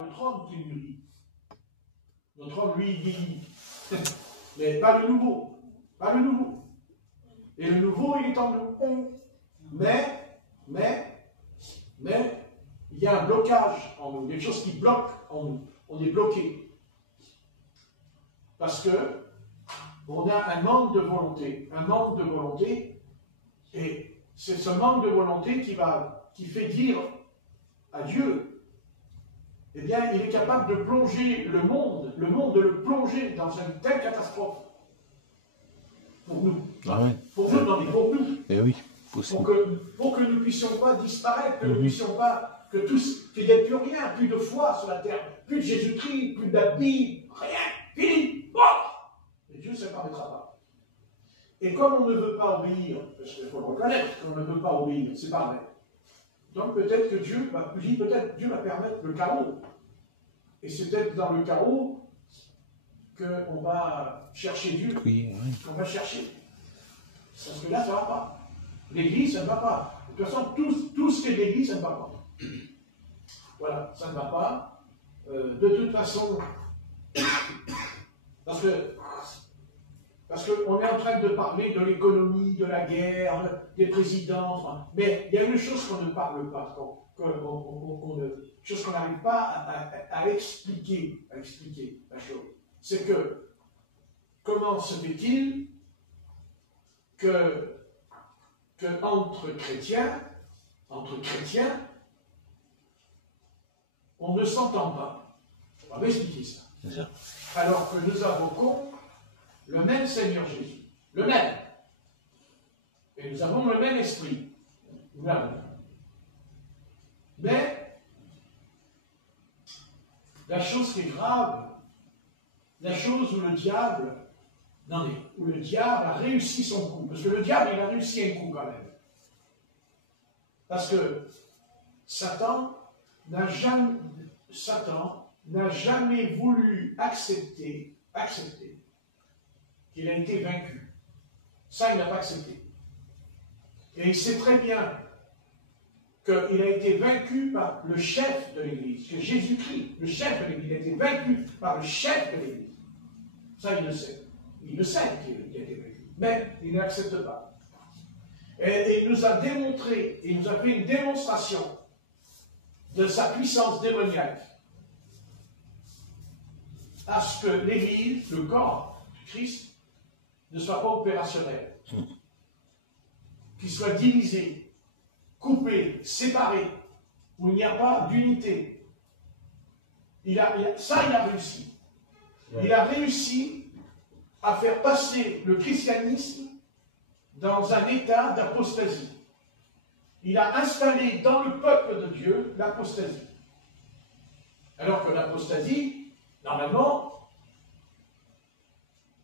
notre homme qui mûrit. Notre homme, lui, il vieillit. Mais pas le nouveau. Pas le nouveau. Et le nouveau, il est en nous. Mais, il y a un blocage en nous. Quelque chose qui bloque en nous. On est bloqué. Parce que on a un manque de volonté. Un manque de volonté. Et c'est ce manque de volonté qui fait dire à Dieu, eh bien, il est capable de plonger le monde de le plonger dans une telle catastrophe. Pour nous. Ah ouais. Pour nous, non mais pour nous. Eh oui, possible. Pour que nous ne puissions pas disparaître, que nous ne puissions pas, qu'il n'y ait plus rien, plus de foi sur la terre, plus de Jésus-Christ, plus de la Bible, rien, fini, et Dieu ne se permettra pas. Et comme on ne veut pas obéir, parce qu'il faut le reconnaître qu'on ne veut pas obéir, c'est pas vrai. Donc peut-être que Dieu va permettre le chaos. Et c'est peut-être dans le chaos qu'on va chercher Dieu. Oui, oui. Qu'on va chercher. Parce que là, ça ne va pas. L'Église, ça ne va pas. De toute façon, tout ce qui est l'Église, ça ne va pas. Voilà, ça ne va pas. De toute façon, parce qu'on est en train de parler de l'économie, de la guerre, des présidents, mais il y a une chose qu'on ne parle pas, une chose qu'on n'arrive pas à expliquer la chose. C'est que, comment se fait-il que entre chrétiens, on ne s'entend pas. On va expliquer ça. Alors que nous invoquons le même Seigneur Jésus, le même. Et nous avons le même esprit. Nous l'avons. Mais la chose qui est grave, la chose où le diable a réussi son coup, parce que le diable, il a réussi un coup quand même. Parce que Satan n'a jamais voulu accepter qu'il a été vaincu. Ça, il n'a pas accepté. Et il sait très bien qu'il a été vaincu par le chef de l'Église, que Jésus-Christ, le chef de l'Église, a été vaincu par le chef de l'Église. Ça, il le sait. Il le sait qu'il a été vaincu. Mais il n'accepte pas. Et il nous a démontré, il nous a fait une démonstration de sa puissance démoniaque à ce que l'Église, le corps du Christ, ne soit pas opérationnel. Qu'il soit divisé, coupé, séparé, où il n'y a pas d'unité. Il a réussi. Il a réussi à faire passer le christianisme dans un état d'apostasie. Il a installé dans le peuple de Dieu l'apostasie. Alors que l'apostasie, normalement,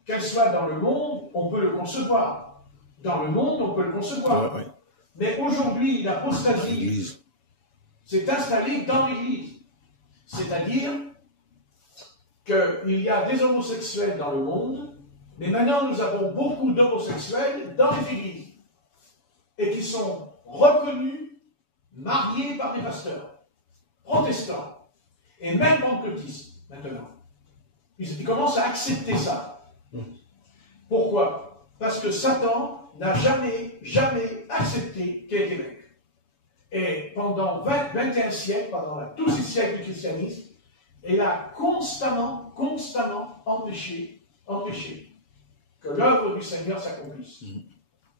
qu'elle soit dans le monde, on peut le concevoir. Dans le monde, on peut le concevoir. Ouais. Mais aujourd'hui, l'apostasie s'est installée dans l'Église. C'est-à-dire qu'il y a des homosexuels dans le monde, mais maintenant nous avons beaucoup d'homosexuels dans les églises et qui sont reconnus, mariés par des pasteurs, protestants, et même pentecôtistes maintenant. Ils commencent à accepter ça. Pourquoi? Parce que Satan n'a jamais accepté qu'il ait été vaincu. Et pendant 21 siècles, pendant tous ces siècles du christianisme, il a constamment empêché que l'œuvre du Seigneur s'accomplisse.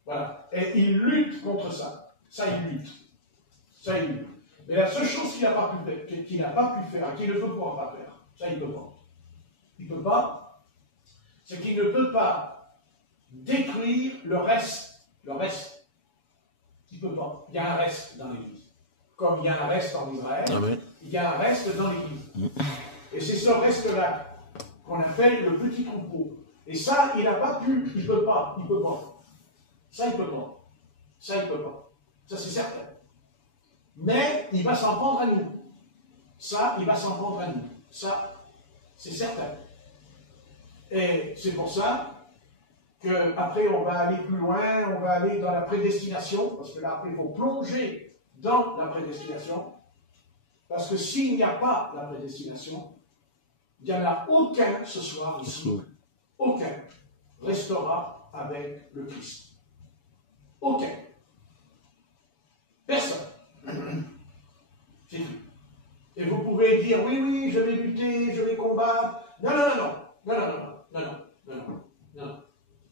Voilà. Et il lutte contre ça. Ça, il lutte. Mais la seule chose qu'il n'a pas pu faire, qu'il ne peut pas faire, ça, il ne peut pas. Il ne peut pas, c'est qu'il ne peut pas détruire le reste. Le reste. Il ne peut pas. Il y a un reste dans l'Église. Comme il y a un reste en Israël, il y a un reste dans l'Église. Et c'est ce reste-là qu'on appelle le petit troupeau. Et ça, il n'a pas pu, il ne peut pas. Ça, il ne peut pas. Ça, c'est certain. Mais il va s'en prendre à nous. Ça, il va s'en prendre à nous. Ça, c'est certain. Et c'est pour ça qu'après, on va aller plus loin, on va aller dans la prédestination, parce que là, après, il faut plonger dans la prédestination. Parce que s'il n'y a pas la prédestination, il n'y en a aucun ce soir ici, aucun restera avec le Christ. Aucun. Personne. C'est tout. Et vous pouvez dire, oui, oui, je vais lutter, je vais combattre. Non, non, non, non, non, non, non, non, non, non, non, non,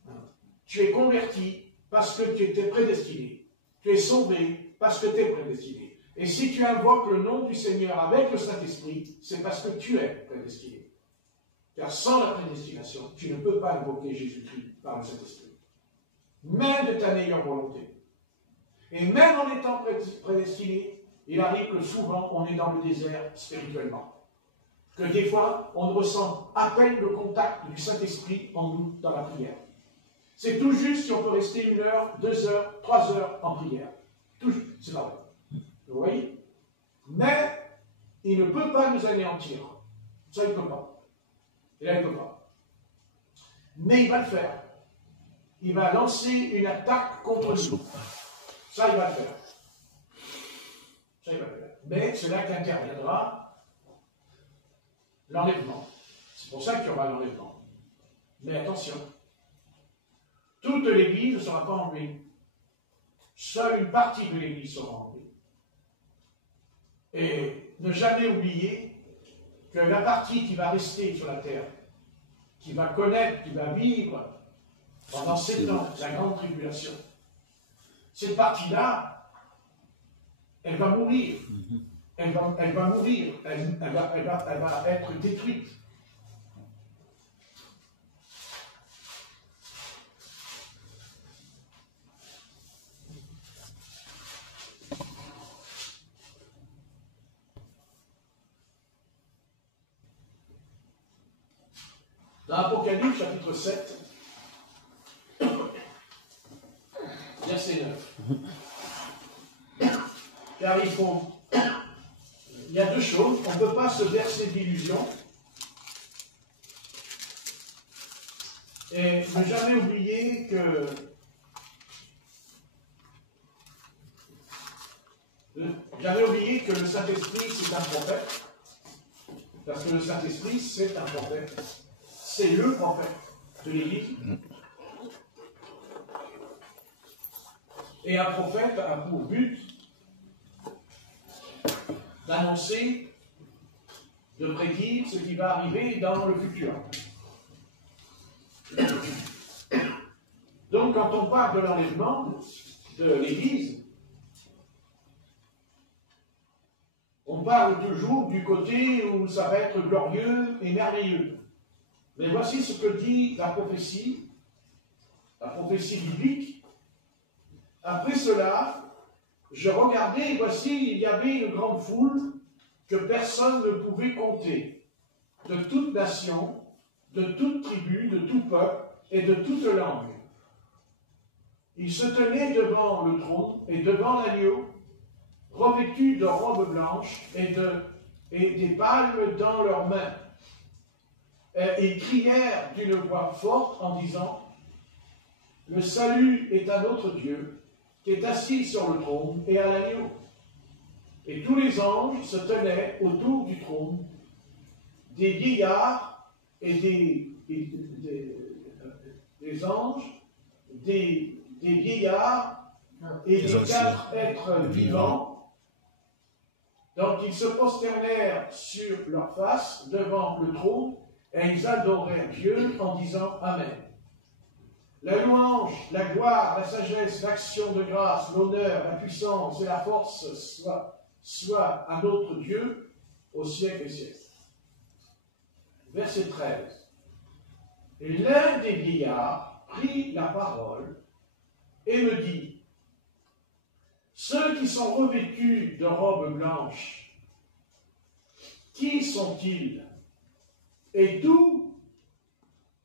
non. Tu es converti parce que tu étais prédestiné. Tu es sauvé parce que tu es prédestiné. Et si tu invoques le nom du Seigneur avec le Saint-Esprit, c'est parce que tu es prédestiné. Car sans la prédestination, tu ne peux pas invoquer Jésus-Christ par le Saint-Esprit. Même de ta meilleure volonté. Et même en étant prédestiné, il arrive que souvent on est dans le désert spirituellement. Que des fois, on ressent à peine le contact du Saint-Esprit en nous dans la prière. C'est tout juste si on peut rester 1 heure, 2 heures, 3 heures en prière. Tout juste, c'est pas vrai. Vous voyez? Mais il ne peut pas nous anéantir. Ça, il ne peut pas. Et là, il ne peut pas. Mais il va le faire. Il va lancer une attaque contre nous. Ça, il va le faire. Ça, il va le faire. Mais c'est là qu'interviendra l'enlèvement. C'est pour ça qu'il y aura l'enlèvement. Mais attention, toute l'Église ne sera pas enlevée. Seule une partie de l'Église sera enlevée. Et ne jamais oublier que la partie qui va rester sur la terre, qui va connaître, qui va vivre pendant 7 ans, la grande tribulation, cette partie-là, elle va mourir. Elle va mourir. Elle va être détruite. Dans Apocalypse, chapitre 7, verset 9. Car il y a 2 choses. On ne peut pas se verser d'illusions. Et ne jamais oublier que le Saint-Esprit, c'est un prophète. Parce que le Saint-Esprit, c'est un prophète. C'est le prophète de l'Église. Et un prophète a pour but d'annoncer, de prédire ce qui va arriver dans le futur. Donc, quand on parle de l'enlèvement de l'Église, on parle toujours du côté où ça va être glorieux et merveilleux. Mais voici ce que dit la prophétie biblique. Après cela, je regardais et voici, il y avait une grande foule que personne ne pouvait compter, de toute nation, de toute tribu, de tout peuple et de toute langue. Ils se tenaient devant le trône et devant l'agneau, revêtus de robes blanches et des palmes dans leurs mains. Et ils crièrent d'une voix forte en disant « Le salut est à notre Dieu, qui est assis sur le trône et à l'agneau. » Et tous les anges se tenaient autour du trône, des vieillards et des anges, des vieillards et des 4 êtres vivants. Donc ils se prosternèrent sur leur face devant le trône et ils adorèrent Dieu en disant Amen. La louange, la gloire, la sagesse, l'action de grâce, l'honneur, la puissance et la force soit à notre Dieu au siècle des siècles. Verset 13. Et l'un des vieillards prit la parole et me dit, ceux qui sont revêtus de robes blanches, qui sont-ils et d'où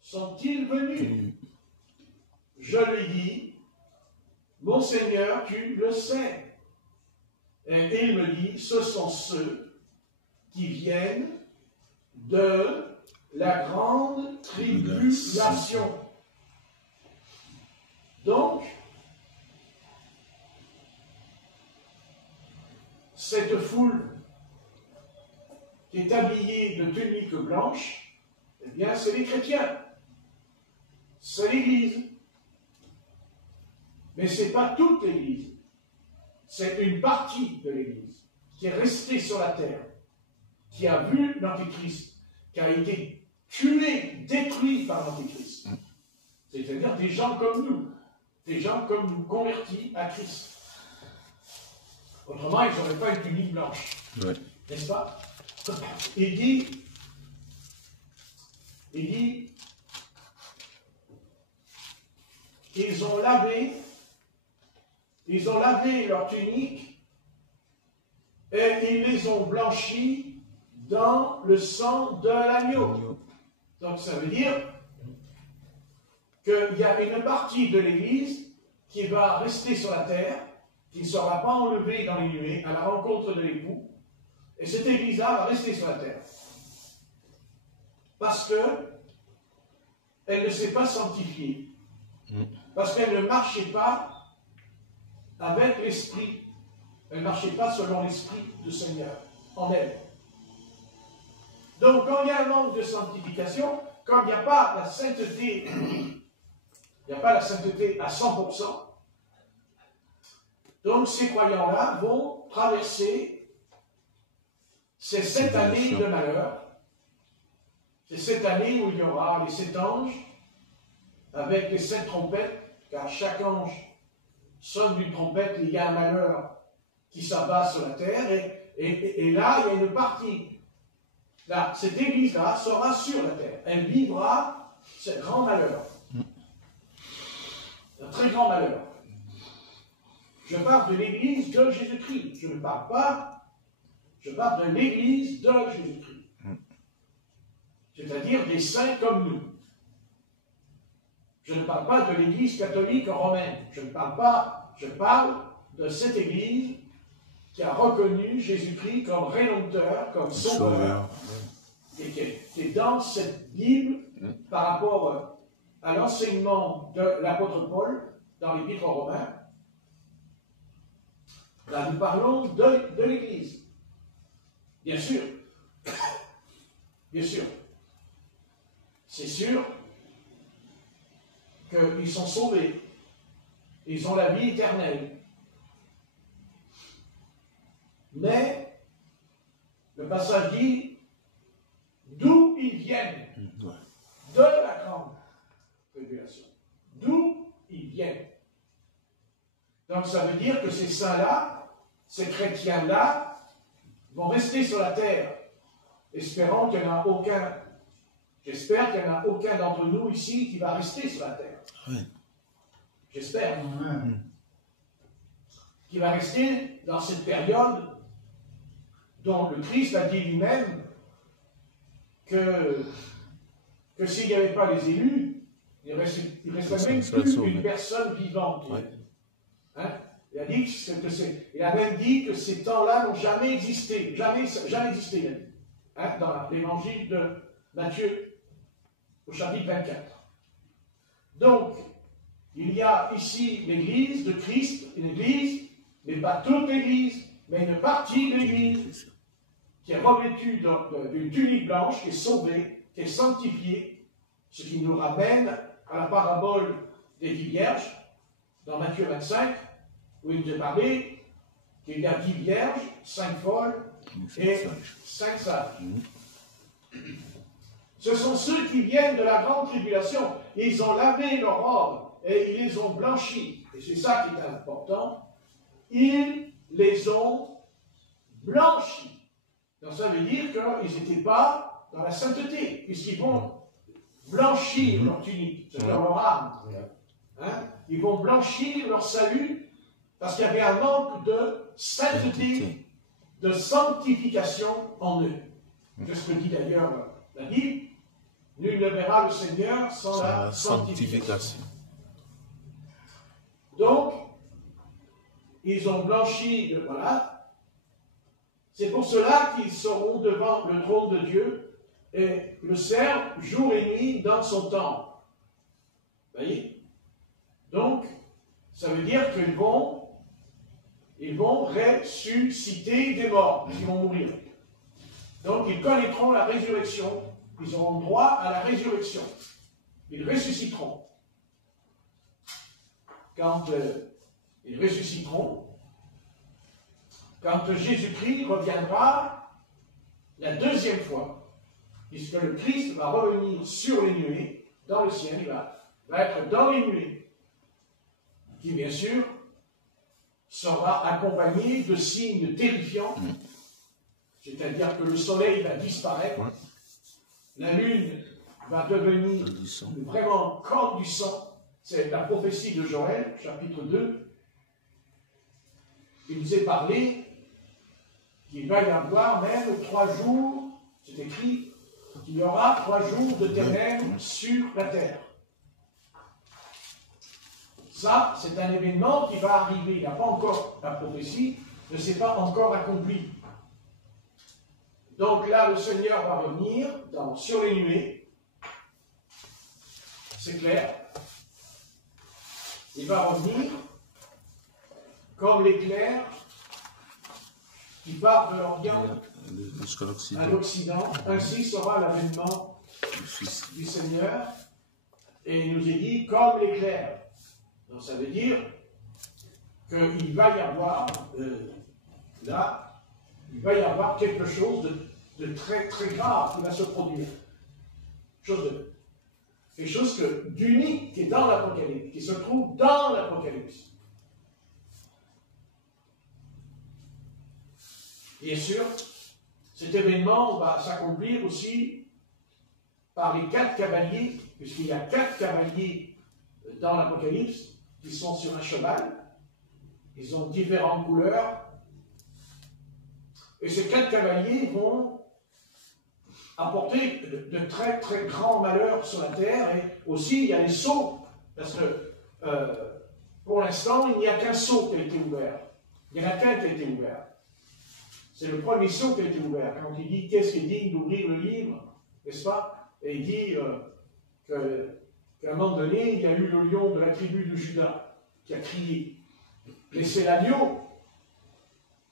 sont-ils venus? Je lui dis, mon Seigneur, tu le sais. Et il me dit, ce sont ceux qui viennent de la grande tribulation. Donc, cette foule qui est habillé de tunique blanche, eh bien, c'est les chrétiens. C'est l'Église. Mais ce n'est pas toute l'Église. C'est une partie de l'Église qui est restée sur la terre, qui a vu l'Antéchrist, qui a été tué, détruit par l'Antéchrist. C'est-à-dire des gens comme nous, convertis à Christ. Autrement, ils n'auraient pas une tunique blanche. Ouais. N'est-ce pas? Il dit, ils ont lavé leur tunique et ils les ont blanchis dans le sang de l'agneau. Donc ça veut dire qu'il y a une partie de l'Église qui va rester sur la terre, qui ne sera pas enlevée dans les nuées à la rencontre de l'époux, et cette Église-là va rester sur la terre. Parce qu'elle ne s'est pas sanctifiée. Parce qu'elle ne marchait pas avec l'Esprit. Elle ne marchait pas selon l'Esprit du Seigneur en elle. Donc, quand il y a un manque de sanctification, quand il n'y a pas la sainteté, à 100%, donc ces croyants-là vont traverser ces 7 années de malheur, ces 7 années où il y aura les 7 anges, avec les 7 trompettes, car chaque ange sonne d'une trompette et il y a un malheur qui s'abat sur la terre, et là, il y a une partie. Là, cette Église-là sera sur la terre. Elle vivra ce grand malheur. Un très grand malheur. Je parle de l'Église de Jésus-Christ. Je parle de l'Église de Jésus-Christ. C'est-à-dire des saints comme nous. Je ne parle pas de l'Église catholique romaine. Je parle de cette Église qui a reconnu Jésus-Christ comme Rédempteur, comme Sauveur, et qui est dans cette Bible par rapport à l'enseignement de l'apôtre Paul dans l'Épître aux Romains. Là, nous parlons de l'Église. Bien sûr. Bien sûr. C'est sûr qu'ils sont sauvés. Ils ont la vie éternelle. Mais, le passage dit, d'où ils viennent, de la grande tribulation. D'où ils viennent. Donc ça veut dire que ces saints-là, ces chrétiens-là, vont rester sur la terre, espérant qu'il n'y en a aucun. J'espère qu'il n'y en a aucun d'entre nous ici qui va rester sur la terre. Oui. J'espère. Qui va rester dans cette période dont le Christ a dit lui-même que s'il n'y avait pas les élus, il ne resterait même plus une personne vivante. Ouais. Hein? Il a même dit que ces temps-là n'ont jamais existé. Jamais existé, même. Hein? Dans l'évangile de Matthieu, au chapitre 24. Donc, il y a ici l'Église de Christ, une Église, mais pas toute l'Église, mais une partie de l'Église, qui est revêtue d'une tunique blanche, qui est sauvée, qui est sanctifiée, ce qui nous ramène à la parabole des 10 vierges, dans Matthieu 25, où il nous est parlé qu'il y a 10 vierges, 5 folles et 5 sages. Ce sont ceux qui viennent de la grande tribulation. Ils ont lavé leurs robes et ils les ont blanchis. Et c'est ça qui est important. Ils les ont blanchis. Donc ça veut dire qu'ils n'étaient pas dans la sainteté, puisqu'ils vont blanchir leur tunique, c'est-à-dire leur âme. Hein? Ils vont blanchir leur salut, parce qu'il y avait un manque de sainteté, de sanctification en eux. C'est ce que dit d'ailleurs la Bible. Nul ne verra le Seigneur sans la sanctification. Donc, ils ont blanchi, voilà. C'est pour cela qu'ils seront devant le trône de Dieu et le servent jour et nuit dans son temple. Vous voyez? Donc, ça veut dire qu'ils vont ressusciter des morts, ils vont mourir. Donc ils connaîtront la résurrection, ils auront droit à la résurrection. Ils ressusciteront. Quand ils ressusciteront, quand Jésus-Christ reviendra la deuxième fois, puisque le Christ va revenir sur les nuées, dans le ciel, il va être dans les nuées, qui bien sûr sera accompagné de signes terrifiants, c'est-à-dire que le soleil va disparaître, la lune va devenir vraiment comme du sang. C'est la prophétie de Joël, chapitre 2. Il nous est parlé qu'il va y avoir même 3 jours, c'est écrit, qu'il y aura 3 jours de ténèbres sur la terre. Ça, c'est un événement qui va arriver. Il n'y a pas encore, la prophétie ne s'est pas encore accomplie. Donc là, le Seigneur va revenir sur les nuées. C'est clair. Il va revenir comme l'éclair qui part de l'Orient à l'Occident. Ainsi sera l'avènement du Seigneur. Et il nous est dit comme l'éclair. Donc ça veut dire qu'il va y avoir, il va y avoir quelque chose de très très grave qui va se produire. Quelque chose d'unique qui est dans l'Apocalypse, qui se trouve dans l'Apocalypse. Bien sûr, cet événement va s'accomplir aussi par les 4 cavaliers, puisqu'il y a 4 cavaliers dans l'Apocalypse qui sont sur un cheval. Ils ont différentes couleurs. Et ces 4 cavaliers vont apporter de très très grands malheurs sur la terre. Et aussi, il y a les sceaux, parce que pour l'instant, il n'y a qu'un sceau qui a été ouvert. Il n'y en a qu'un qui a été ouvert. C'est le premier sceau qui a été ouvert. Quand il dit qu'est-ce qui est digne d'ouvrir le livre, n'est-ce pas? Et il dit qu'à un moment donné, il y a eu le lion de la tribu de Juda qui a crié. Et c'est l'agneau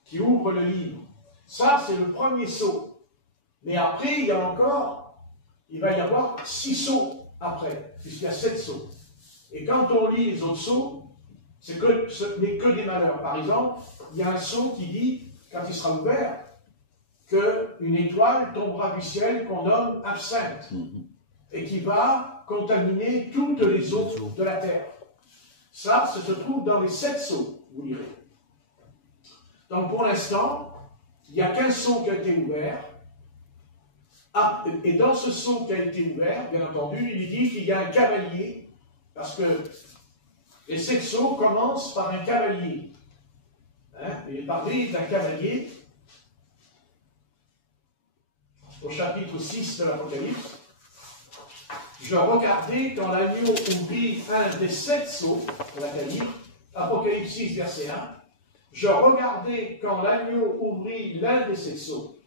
qui ouvre le livre. Ça, c'est le premier sceau. Mais après, il va y avoir 6 sceaux après, puisqu'il y a 7 sceaux. Et quand on lit les autres sceaux, ce n'est que des malheurs. Par exemple, il y a un sceau qui dit, quand il sera ouvert, qu'une étoile tombera du ciel qu'on nomme absinthe, et qui va contaminer toutes les eaux de la terre. Ça se trouve dans les 7 sceaux, vous lirez. Donc pour l'instant, il n'y a qu'un sceau qui a été ouvert. Ah, et dans ce sceau qui a été ouvert, bien entendu, il dit qu'il y a un cavalier, parce que les 7 sceaux commencent par un cavalier. Il est parlé d'un cavalier au chapitre 6 de l'Apocalypse. Je regardais quand l'agneau ouvrit un des 7 sceaux de l'Apocalypse, Apocalypse 6, verset 1. Je regardais quand l'agneau ouvrit l'un des 7 sceaux,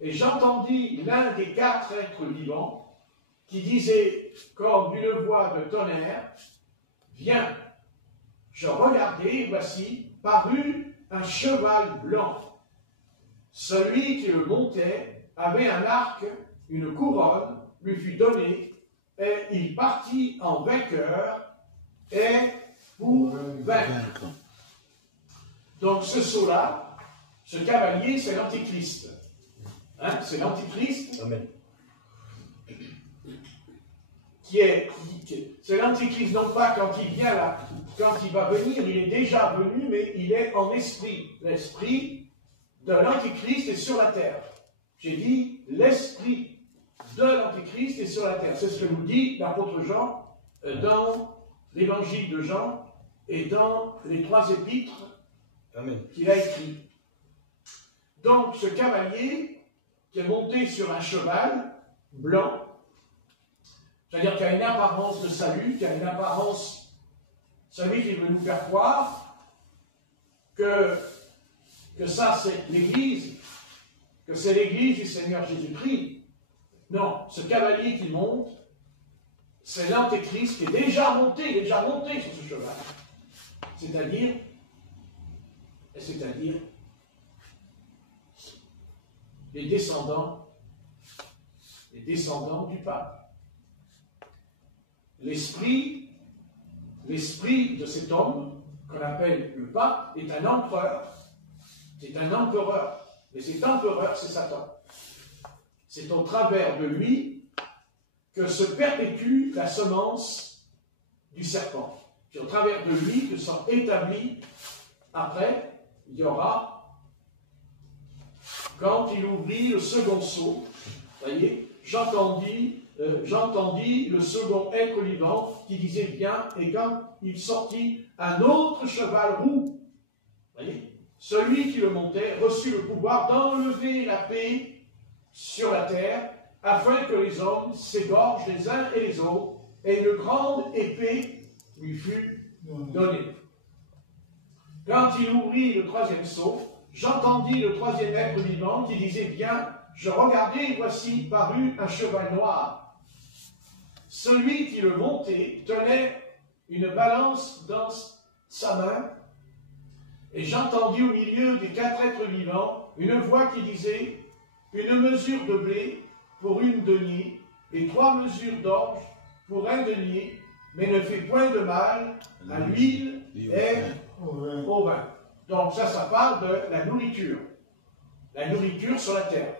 et j'entendis l'un des 4 êtres vivants qui disait comme d'une voix de tonnerre, viens. Je regardais, et voici, parut un cheval blanc. Celui qui le montait avait un arc, une couronne lui fut donnée, et il partit en vainqueur et pour vaincre. Donc ce sceau-là, ce cavalier, c'est l'Antichrist. C'est l'Antichrist. Amen. C'est l'Antichrist, non pas quand il vient là, quand il va venir, il est déjà venu, mais il est en esprit. L'esprit de l'Antichrist est sur la terre. J'ai dit, l'esprit de l'Antichrist est sur la terre. C'est ce que nous dit l'apôtre Jean dans l'évangile de Jean et dans les 3 épîtres qu'il a écrits. Donc, ce cavalier qui est monté sur un cheval blanc, c'est-à-dire qui a une apparence de salut, qui a une apparence, celui qui veut nous faire croire que ça c'est l'Église, que c'est l'Église du Seigneur Jésus-Christ. Non, ce cavalier qui monte, c'est l'Antéchrist qui est déjà monté sur ce cheval. C'est-à-dire, les descendants du pape. L'esprit de cet homme, qu'on appelle le pape, est un empereur. C'est un empereur. Mais cet empereur, c'est Satan. C'est au travers de lui que se perpétue la semence du serpent. C'est au travers de lui que sont établis, après, il y aura, quand il ouvrit le second sceau, voyez, j'entendis le second être vivant qui disait bien, et quand il sortit un autre cheval roux, voyez, celui qui le montait reçut le pouvoir d'enlever la paix sur la terre, afin que les hommes s'égorgent les uns et les autres, et une grande épée lui fut donnée. Quand il ouvrit le troisième sceau, j'entendis le troisième être vivant qui disait bien, je regardai, et voici parut un cheval noir. Celui qui le montait tenait une balance dans sa main, et j'entendis au milieu des quatre êtres vivants une voix qui disait, une mesure de blé pour une denier, et 3 mesures d'orge pour un denier, mais ne fait point de mal à l'huile et au vin. Donc ça parle de la nourriture sur la terre.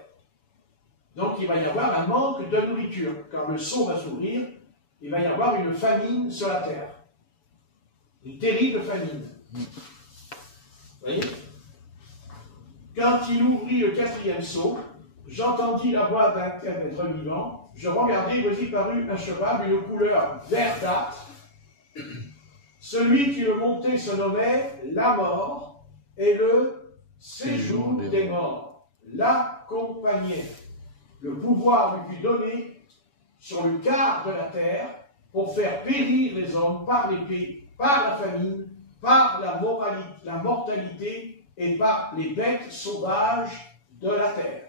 Donc il va y avoir un manque de nourriture. Quand le seau va s'ouvrir, il va y avoir une famine sur la terre. Une terrible famine. Vous voyez? Quand il ouvrit le quatrième sceau, j'entendis la voix d'un être vivant. Je regardai, voici parut un cheval d'une couleur verdâtre. Celui qui le montait se nommait la mort et le séjour des morts. L'accompagnait. Le pouvoir lui fut donné sur le quart de la terre pour faire périr les hommes par l'épée, par la famine, par la mortalité et par les bêtes sauvages de la terre.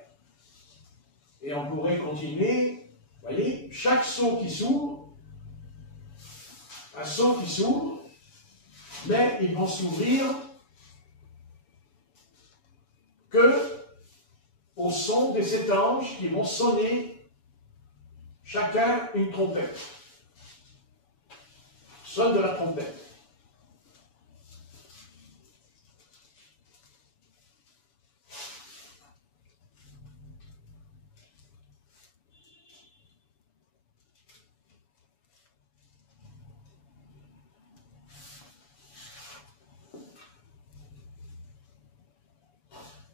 Et on pourrait continuer, vous voyez, chaque sceau qui s'ouvre, un sceau qui s'ouvre, mais ils vont s'ouvrir que au son des 7 anges qui vont sonner chacun une trompette. Sonne de la trompette.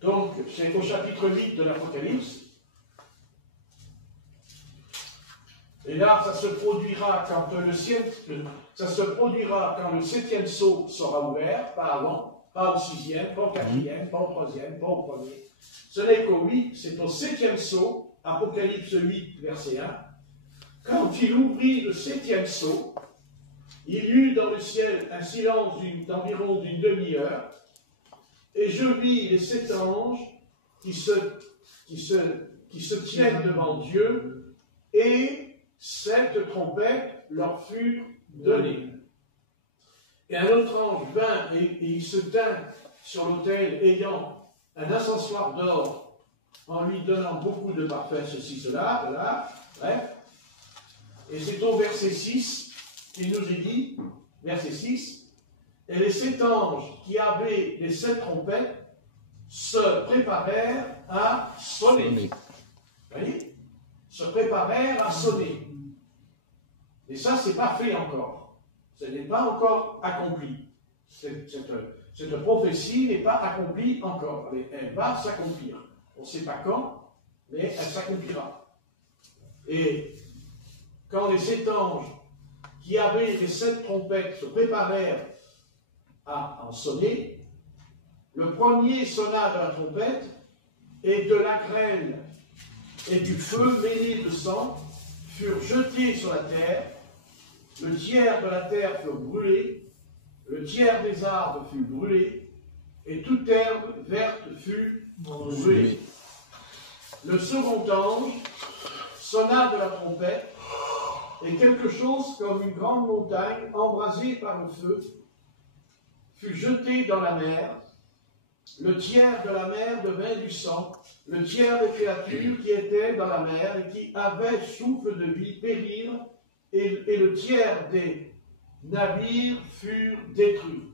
Donc, c'est au chapitre 8 de l'Apocalypse. Et là, ça se produira quand le 7e sceau sera ouvert, pas avant, pas au 6e, pas au 4e, pas au 3e, pas au 1er. Ce n'est qu'au 8, c'est au 7e sceau, Apocalypse 8, verset 1. Quand il ouvrit le 7e sceau, il y eut dans le ciel un silence d'environ d'une demi-heure, et je vis les 7 anges qui se tiennent devant Dieu, et 7 trompettes leur furent données. Et un autre ange vint et il se tint sur l'autel ayant un encensoir d'or en lui donnant beaucoup de parfums, ceci, cela, voilà, bref. Et c'est au verset 6 qu'il nous est dit, verset 6, et les 7 anges qui avaient les 7 trompettes se préparèrent à sonner. Vous voyez? Se préparèrent à sonner. Et ça, c'est pas fait encore. Ce n'est pas encore accompli. Cette prophétie n'est pas accomplie encore. Elle va s'accomplir. On ne sait pas quand, mais elle s'accomplira. Et quand les 7 anges qui avaient les 7 trompettes se préparèrent à en sonner, le premier sonna de la trompette, et de la grêle et du feu mêlés de sang furent jetés sur la terre. Le tiers de la terre fut brûlé, le tiers des arbres fut brûlé, et toute herbe verte fut brûlée. Le second ange sonna de la trompette, et quelque chose comme une grande montagne embrasée par le feu fut jeté dans la mer, le tiers de la mer devint du sang, le tiers des créatures qui étaient dans la mer et qui avaient souffle de vie périrent, et le tiers des navires furent détruits.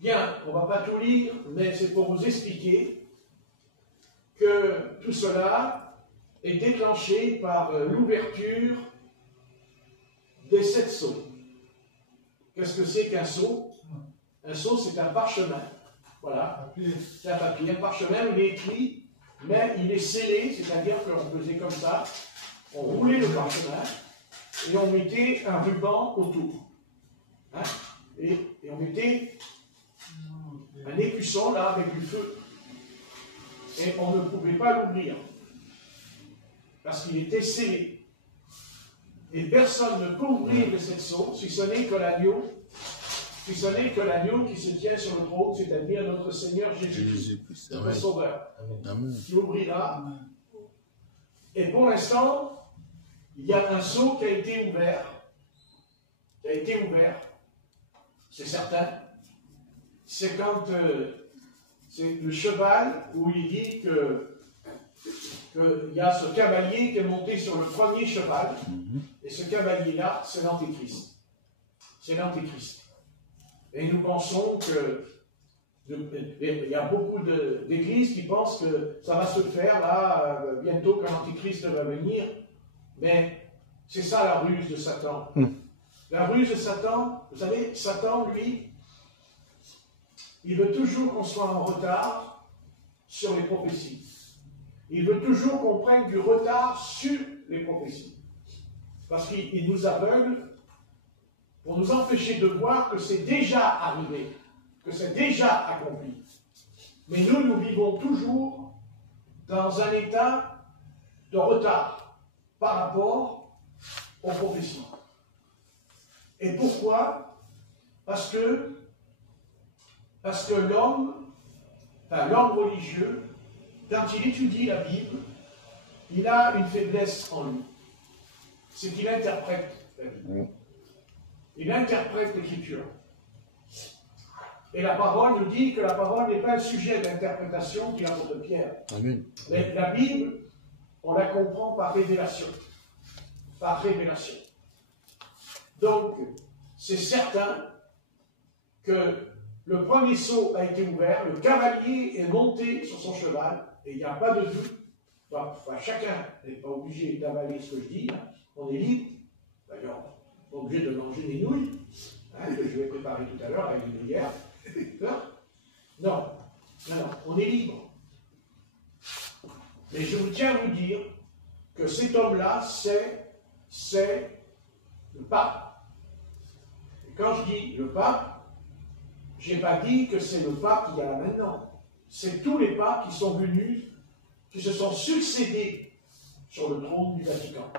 Bien, on ne va pas tout lire, mais c'est pour vous expliquer que tout cela est déclenché par l'ouverture des 7 sceaux. Qu'est-ce que c'est qu'un sceau? Un sceau, c'est un parchemin. Voilà, c'est un papier. Un parchemin, il est écrit, mais il est scellé, c'est-à-dire qu'on faisait comme ça, on roulait le parchemin et on mettait un ruban autour. Hein? Et on mettait un écusson là avec du feu. Et on ne pouvait pas l'ouvrir parce qu'il était scellé. Et personne ne peut ouvrir de cette sceau si ce n'est que l'agneau. Si ce n'est que l'agneau qui se tient sur le trône, c'est-à-dire notre Seigneur Jésus-Christ, notre Sauveur, qui ouvrira. Et pour l'instant, il y a un sceau qui a été ouvert. C'est certain. C'est quand c'est le cheval où il dit qu'il y a ce cavalier qui est monté sur le premier cheval. Et ce cavalier-là, c'est l'Antéchrist. C'est l'Antéchrist. Et nous pensons il y a beaucoup d'églises qui pensent que ça va se faire là, bientôt quand l'Antéchrist va venir. Mais c'est ça la ruse de Satan. La ruse de Satan, vous savez, Satan, lui, il veut toujours qu'on soit en retard sur les prophéties. Il veut toujours qu'on prenne du retard sur les prophéties. Parce qu'il nous aveugle pour nous empêcher de voir que c'est déjà arrivé, que c'est déjà accompli. Mais nous vivons toujours dans un état de retard par rapport aux prophéties. Et pourquoi? Parce que l'homme religieux, quand il étudie la Bible, il a une faiblesse en lui. C'est qu'il interprète la Bible. Il interprète l'Écriture. Et la parole nous dit que la parole n'est pas un sujet d'interprétation qui l'apôtre Pierre. Amen. Mais la Bible, on la comprend par révélation. Par révélation. Donc, c'est certain que le premier sceau a été ouvert, le cavalier est monté sur son cheval, et il n'y a pas de doute. Chacun n'est pas obligé d'avaler ce que je dis, hein. On est libre. D'ailleurs, on est obligé de manger des nouilles, hein, que je vais préparer tout à l'heure avec une gruyère. Non, on est libre. Mais je vous tiens à vous dire que cet homme-là, c'est le pape. Et quand je dis le pape, je n'ai pas dit que c'est le pape qu'il y a là maintenant. C'est tous les papes qui sont venus, qui se sont succédés sur le trône du Vatican.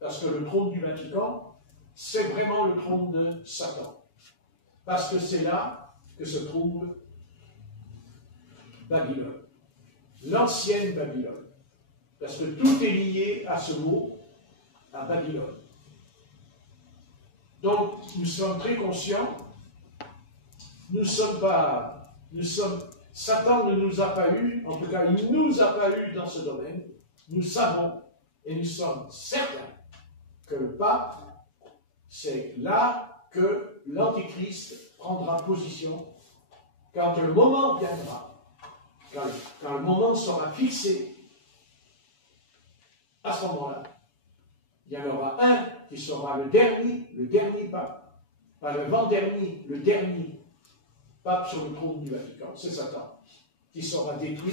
Parce que le trône du Vatican, c'est vraiment le trône de Satan. Parce que c'est là que se trouve Babylone. L'ancienne Babylone. Parce que tout est lié à ce mot, à Babylone. Donc, nous sommes très conscients. Satan ne nous a pas eu, en tout cas, il ne nous a pas eu dans ce domaine. Nous savons et nous sommes certains que le pape, c'est là que l'Antéchrist prendra position quand le moment viendra, quand le moment sera fixé. À ce moment-là, il y en aura un qui sera le dernier pape, pas le vent-dernier, le dernier pape sur le trône du Vatican, c'est Satan, qui sera détruit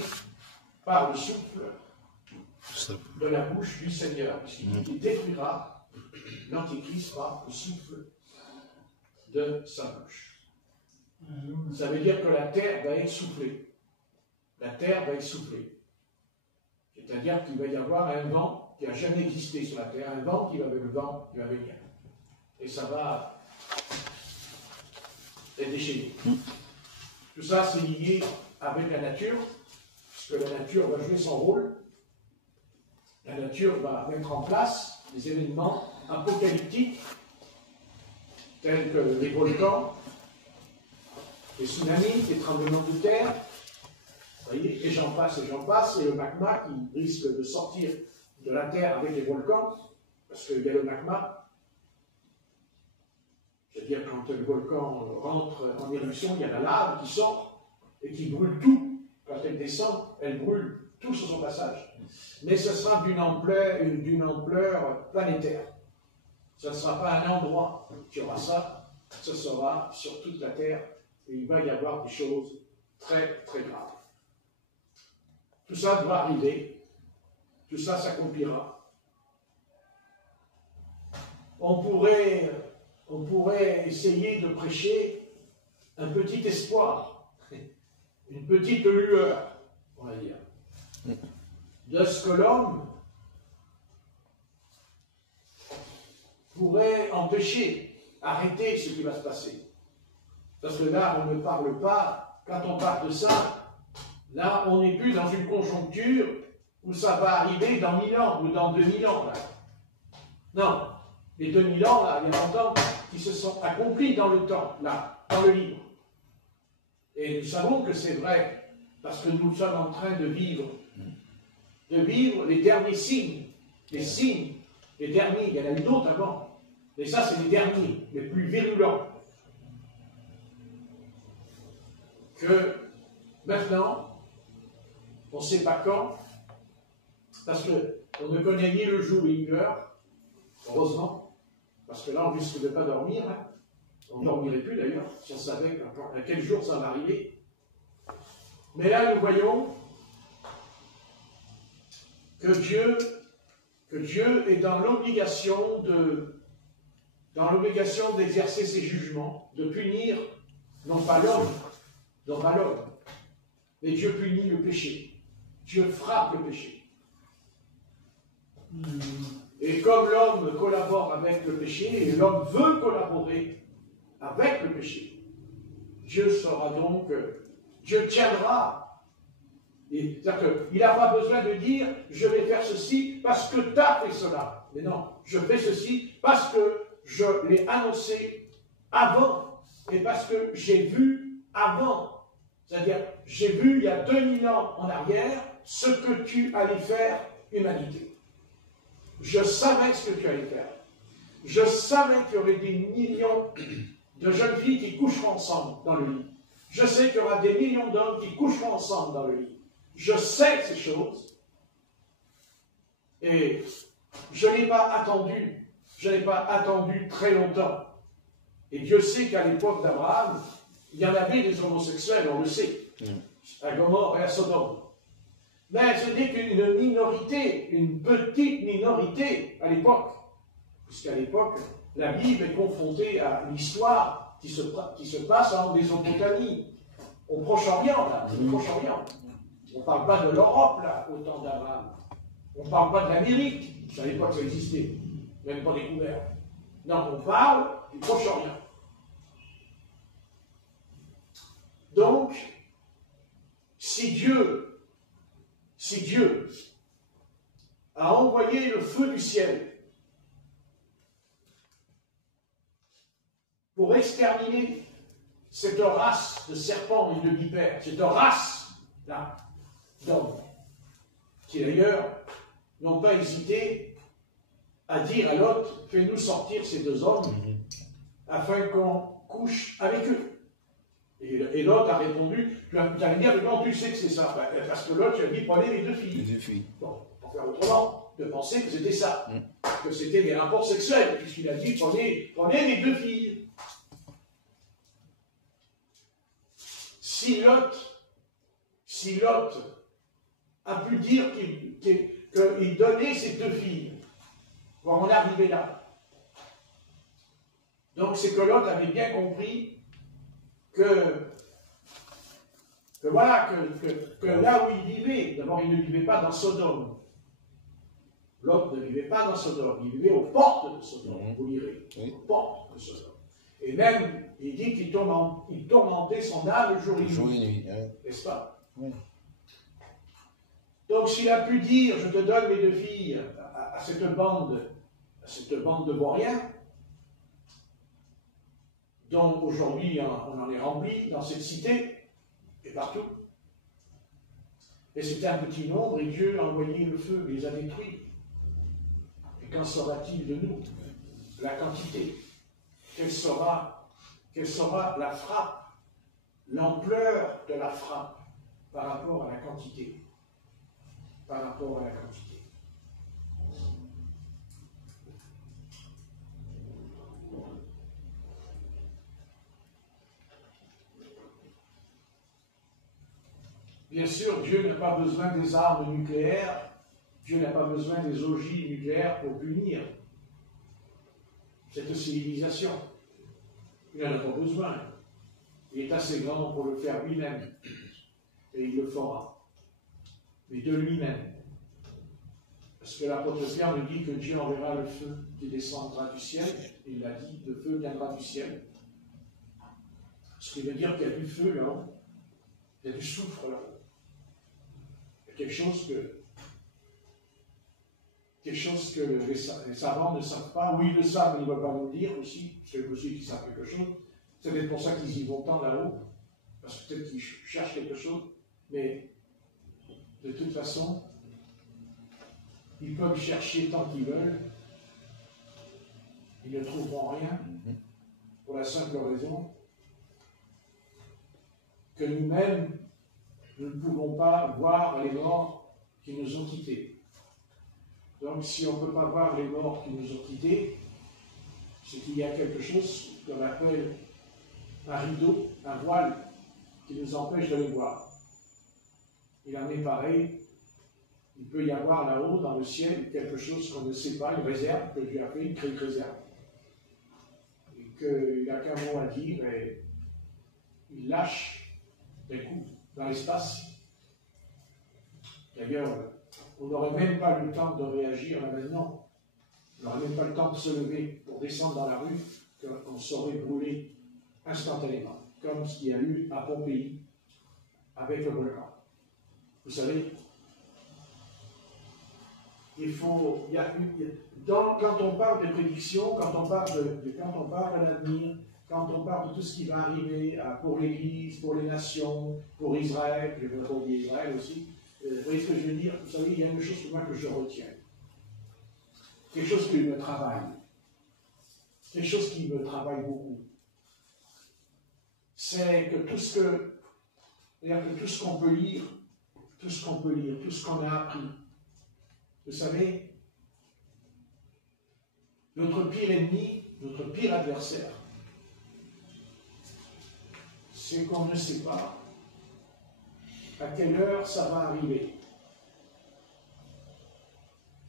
par le souffle de la bouche du Seigneur, puisqu'il détruira l'Antéchrist par le souffle de sa bouche. Ça veut dire que la terre va être soufflée. La terre va être soufflée. C'est-à-dire qu'il va y avoir un vent qui n'a jamais existé sur la terre, un vent qui va venir. Et ça va être déchaîné. Tout ça, c'est lié avec la nature, puisque la nature va jouer son rôle. La nature va mettre en place des événements apocalyptiques, tels que les volcans, les tsunamis, les tremblements de terre, vous voyez, et j'en passe, et le magma qui risque de sortir de la terre avec les volcans, parce qu'il y a le magma. C'est-à-dire, quand le volcan rentre en éruption, il y a la lave qui sort et qui brûle tout. Quand elle descend, elle brûle tout sur son passage. Mais ce sera d'une ampleur planétaire. Ce ne sera pas un endroit qui aura ça, ce sera sur toute la Terre, et il va y avoir des choses très, très graves. Tout ça doit arriver, tout ça s'accomplira. On pourrait essayer de prêcher un petit espoir, une petite lueur, on va dire, de ce que l'homme pourrait empêcher, arrêter ce qui va se passer. Parce que là, on ne parle pas, quand on parle de ça, là, on n'est plus dans une conjoncture où ça va arriver dans 1000 ans ou dans 2000 ans. Là. Non, les 2000 ans, là, il y a longtemps qui se sont accomplis dans le temps, là, dans le livre. Et nous savons que c'est vrai, parce que nous sommes en train de vivre les derniers signes, les signes, les derniers, il y en a eu d'autres avant, mais ça c'est les derniers, les plus virulents. Que maintenant, on ne sait pas quand, parce qu'on ne connaît ni le jour ni l'heure, heureusement, parce que là on risque de ne pas dormir, hein. On ne dormirait plus d'ailleurs, si on savait à quel jour ça va arriver. Mais là nous voyons que Dieu est dans l'obligation d'exercer ses jugements, de punir, non pas l'homme, mais Dieu punit le péché. Dieu frappe le péché. Et comme l'homme collabore avec le péché, et l'homme veut collaborer avec le péché, Dieu sera donc, Dieu tiendra. C'est-à-dire qu'il n'a pas besoin de dire « je vais faire ceci parce que tu as fait cela ». Mais non, je fais ceci parce que je l'ai annoncé avant et parce que j'ai vu avant. C'est-à-dire, j'ai vu il y a 2000 ans en arrière ce que tu allais faire, humanité. Je savais ce que tu allais faire. Je savais qu'il y aurait des millions de jeunes filles qui coucheront ensemble dans le lit. Je sais qu'il y aura des millions d'hommes qui coucheront ensemble dans le lit. Je sais ces choses. Et je n'ai pas attendu très longtemps. Et Dieu sait qu'à l'époque d'Abraham, il y en avait des homosexuels, on le sait, à Gomorrhe et à Sodome. Mais ce n'est qu'une minorité, une petite minorité à l'époque. Puisqu'à l'époque, la Bible est confrontée à une histoire qui se passe en Mésopotamie, au Proche-Orient, là, c'est le Proche-Orient. On ne parle pas de l'Europe, là, au temps d'Abraham. On ne parle pas de l'Amérique, je ne savais pas que ça existait, même pas découvert. Non, on parle du Proche-Orient. Donc, si Dieu a envoyé le feu du ciel pour exterminer cette race de serpents et de vipères, cette race-là d'hommes, qui d'ailleurs n'ont pas hésité à dire à Lot, fais-nous sortir ces deux hommes afin qu'on couche avec eux. Et Lot a répondu, tu allais dire, mais comment tu sais que c'est ça? Parce que Lot, tu as dit, prenez les deux filles. Bon, pour faire autrement, de penser que c'était ça, que c'était des rapports sexuels, puisqu'il a dit, prenez les deux filles. Si Lot a pu dire qu'il donnait ses deux filles pour en arriver là, donc c'est que Lot avait bien compris que là où il vivait, d'abord il ne vivait pas dans Sodome. Lot ne vivait pas dans Sodome, il vivait aux portes de Sodome, vous lirez, aux portes de Sodome. Et même, il dit qu'il tourmentait son âme jour et nuit. N'est-ce pas? Oui. Donc s'il a pu dire, je te donne mes deux filles à cette bande de vauriens, dont aujourd'hui on en est rempli dans cette cité et partout. Et c'était un petit nombre, et Dieu a envoyé le feu, les a détruits. Et qu'en sera-t-il de nous? La quantité. Quelle sera la frappe, l'ampleur de la frappe par rapport à la quantité? Par rapport à la quantité. Bien sûr, Dieu n'a pas besoin des armes nucléaires, Dieu n'a pas besoin des ogives nucléaires pour punir cette civilisation. Il n'en a pas besoin. Il est assez grand pour le faire lui-même. Et il le fera. Mais de lui-même. Parce que l'apôtre Pierre nous dit que Dieu enverra le feu qui descendra du ciel. Il l'a dit, le feu viendra du ciel. Ce qui veut dire qu'il y a du feu là-haut. Il y a du soufre là-haut. Il y a quelque chose que les savants ne savent pas. Oui, ils le savent, mais ils ne veulent pas nous le dire aussi. C'est possible qu'ils savent quelque chose. C'est peut-être pour ça qu'ils y vont tant là-haut. Parce que peut-être qu'ils cherchent quelque chose. Mais de toute façon, ils peuvent chercher tant qu'ils veulent. Ils ne trouveront rien. Pour la simple raison que nous-mêmes, nous ne pouvons pas voir les morts qui nous ont quittés. Donc, si on ne peut pas voir les morts qui nous ont quittés, c'est qu'il y a quelque chose qu'on appelle un rideau, un voile, qui nous empêche de les voir. Il en est pareil. Il peut y avoir là-haut, dans le ciel, quelque chose qu'on ne sait pas, une réserve que Dieu a fait, une réserve. Et qu'il n'a qu'un mot à dire et il lâche des coups dans l'espace. D'ailleurs, on n'aurait même pas eu le temps de réagir là maintenant. On n'aurait même pas le temps de se lever pour descendre dans la rue, qu'on saurait brûler instantanément, comme ce qu'il y a eu à Pompéi avec le volcan. Vous savez, quand on parle de prédiction, quand on parle de l'avenir, quand on parle de tout ce qui va arriver pour l'Église, pour les nations, pour Israël, je ne veux pas oublier Israël aussi, vous voyez ce que je veux dire? Vous savez, il y a une chose pour moi que je retiens. Quelque chose qui me travaille. Quelque chose qui me travaille beaucoup. C'est que tout ce qu'on peut lire, tout ce qu'on a appris, vous savez, notre pire ennemi, notre pire adversaire, c'est qu'on ne sait pas à quelle heure ça va arriver.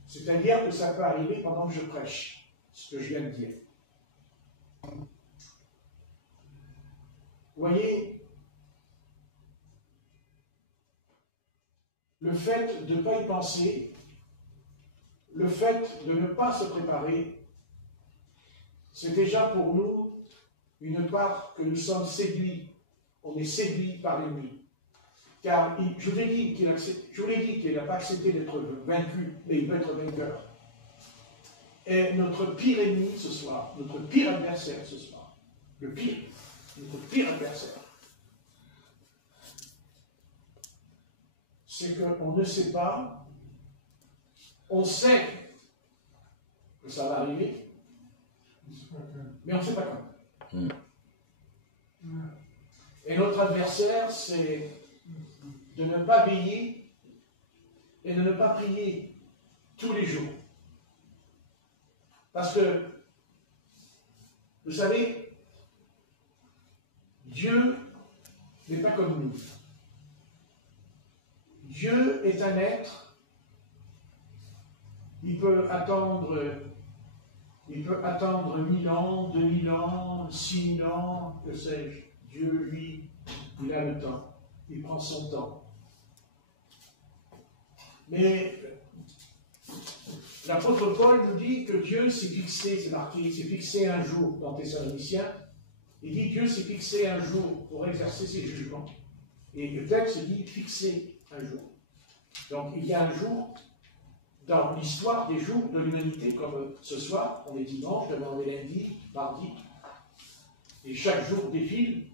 C'est-à-dire que ça peut arriver pendant que je prêche, ce que je viens de dire. Vous voyez, le fait de ne pas y penser, le fait de ne pas se préparer, c'est déjà pour nous une part que nous sommes séduits. On est séduits par l'ennemi. Car je vous ai dit qu'il n'a pas accepté d'être vaincu, mais il veut être vainqueur. Et notre pire ennemi ce soir, notre pire adversaire ce soir, notre pire adversaire, c'est qu'on ne sait pas, on sait que ça va arriver, mais on ne sait pas quand. Et notre adversaire, c'est de ne pas veiller et de ne pas prier tous les jours. Parce que, vous savez, Dieu n'est pas comme nous. Dieu est un être, il peut attendre 1000 ans, 2000 ans, 6000 ans, que sais-je. Dieu, lui, il a le temps, il prend son temps. Mais l'apôtre Paul nous dit que Dieu s'est fixé, c'est marqué, il s'est fixé un jour dans Thessaloniciens. Il dit Dieu s'est fixé un jour pour exercer ses jugements. Et le texte dit fixé un jour. Donc il y a un jour dans l'histoire des jours de l'humanité, comme ce soir, on est dimanche, demain on est lundi, mardi. et chaque jour défile.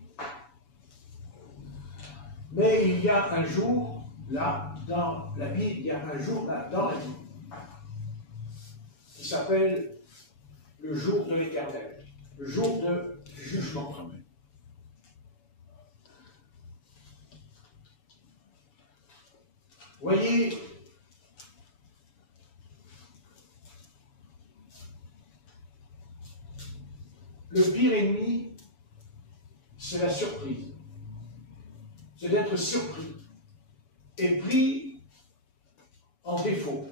Mais il y a un jour, là, dans la Bible, il y a un jour, là, dans la Bible, qui s'appelle le jour de l'Éternel, le jour de jugement. Voyez, le pire ennemi, c'est la surprise. C'est d'être surpris et pris en défaut.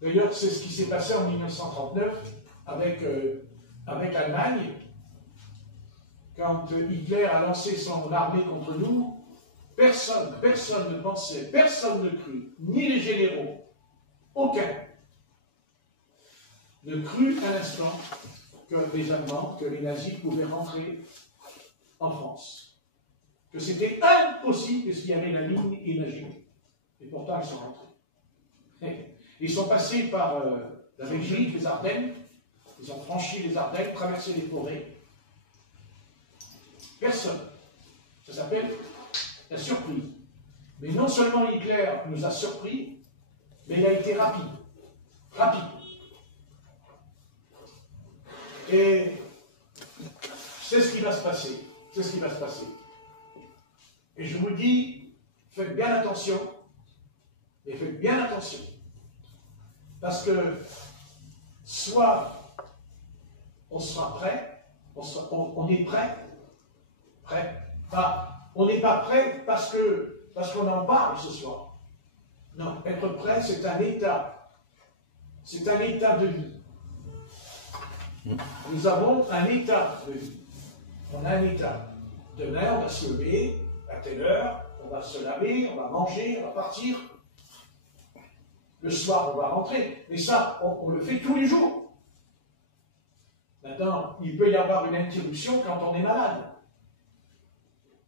D'ailleurs, c'est ce qui s'est passé en 1939 avec l'Allemagne. Quand Hitler a lancé son armée contre nous, personne ne pensait, personne ne crut, ni les généraux, aucun, ne crut un instant que les Allemands, que les nazis pouvaient rentrer en France. Que c'était impossible parce qu'il y avait la ligne imaginée. Et pourtant, ils sont rentrés. Ils sont passés par la Belgique, les Ardennes, ils ont franchi les Ardennes, traversé les forêts. Personne. Ça s'appelle la surprise. Mais non seulement Hitler nous a surpris, mais il a été rapide. Rapide. Et c'est ce qui va se passer. C'est ce qui va se passer. Et je vous dis, faites bien attention. Et faites bien attention. Parce que soit on sera prêt, on est prêt, on n'est pas prêt parce qu'on en parle ce soir. Non, être prêt, c'est un état. C'est un état de vie. Nous avons un état de vie. On a un état. Demain, on va se lever à telle heure, on va se laver, on va manger, on va partir. Le soir, on va rentrer. Mais ça, on le fait tous les jours. Maintenant, il peut y avoir une interruption quand on est malade.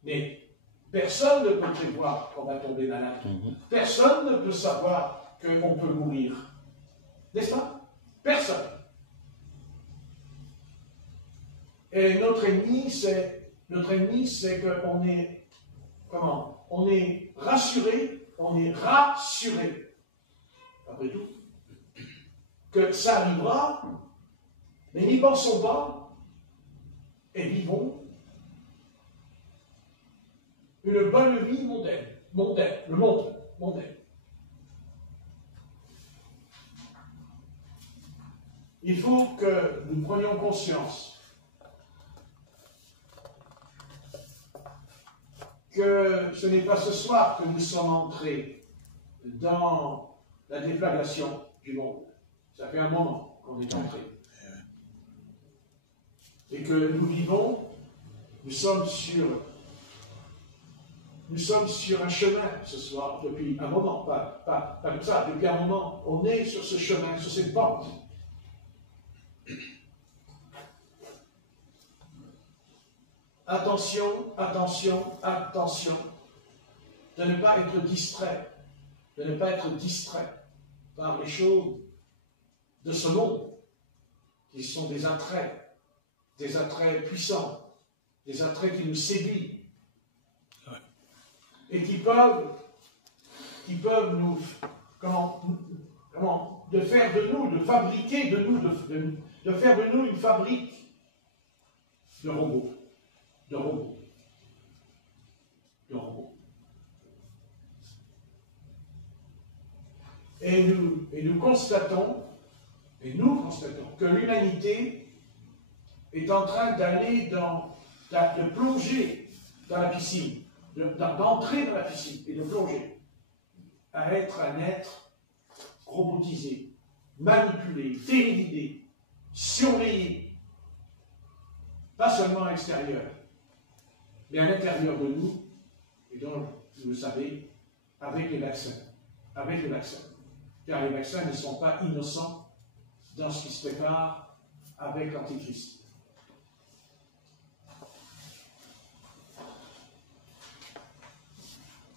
Mais personne ne peut prévoir qu'on va tomber malade. Personne ne peut savoir qu'on peut mourir. N'est-ce pas? Personne. Et notre ennemi, c'est qu'on est, comment? On est rassuré, après tout, que ça arrivera, mais n'y pensons pas, et vivons une bonne vie mondaine. Il faut que nous prenions conscience que ce n'est pas ce soir que nous sommes entrés dans la déflagration du monde. Ça fait un moment qu'on est entré. Et que nous vivons, nous sommes sur un chemin ce soir, depuis un moment, pas comme ça, depuis un moment, on est sur ce chemin, sur cette pente. Attention, attention, attention, de ne pas être distrait, par les choses de ce monde, qui sont des attraits puissants, des attraits qui nous séduisent, et qui peuvent nous, de faire de nous, de fabriquer de nous, de faire de nous une fabrique de robots. Et nous constatons que l'humanité est en train de plonger dans la piscine, d'entrer dans la piscine et de plonger, à être un être robotisé, manipulé, téléguidé, surveillé, pas seulement à l'extérieur, mais à l'intérieur de nous, et donc, vous le savez, avec les vaccins. Car les vaccins ne sont pas innocents dans ce qui se prépare avec l'Antéchrist.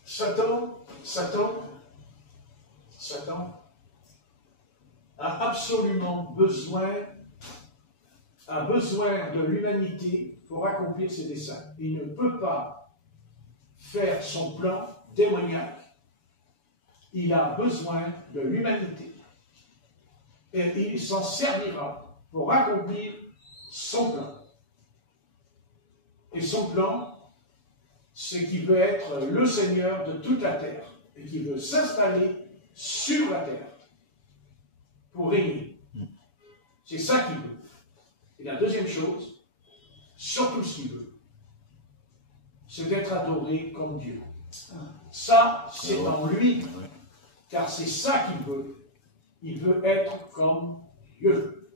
Satan a absolument besoin a besoin de l'humanité pour accomplir ses desseins. Il ne peut pas faire son plan démoniaque. Il a besoin de l'humanité. Et il s'en servira pour accomplir son plan. Et son plan, c'est qu'il veut être le Seigneur de toute la terre et qu'il veut s'installer sur la terre pour régner. C'est ça qu'il veut. Et la deuxième chose, surtout ce qu'il veut, c'est d'être adoré comme Dieu. Ça, c'est en lui, car c'est ça qu'il veut. Il veut être comme Dieu.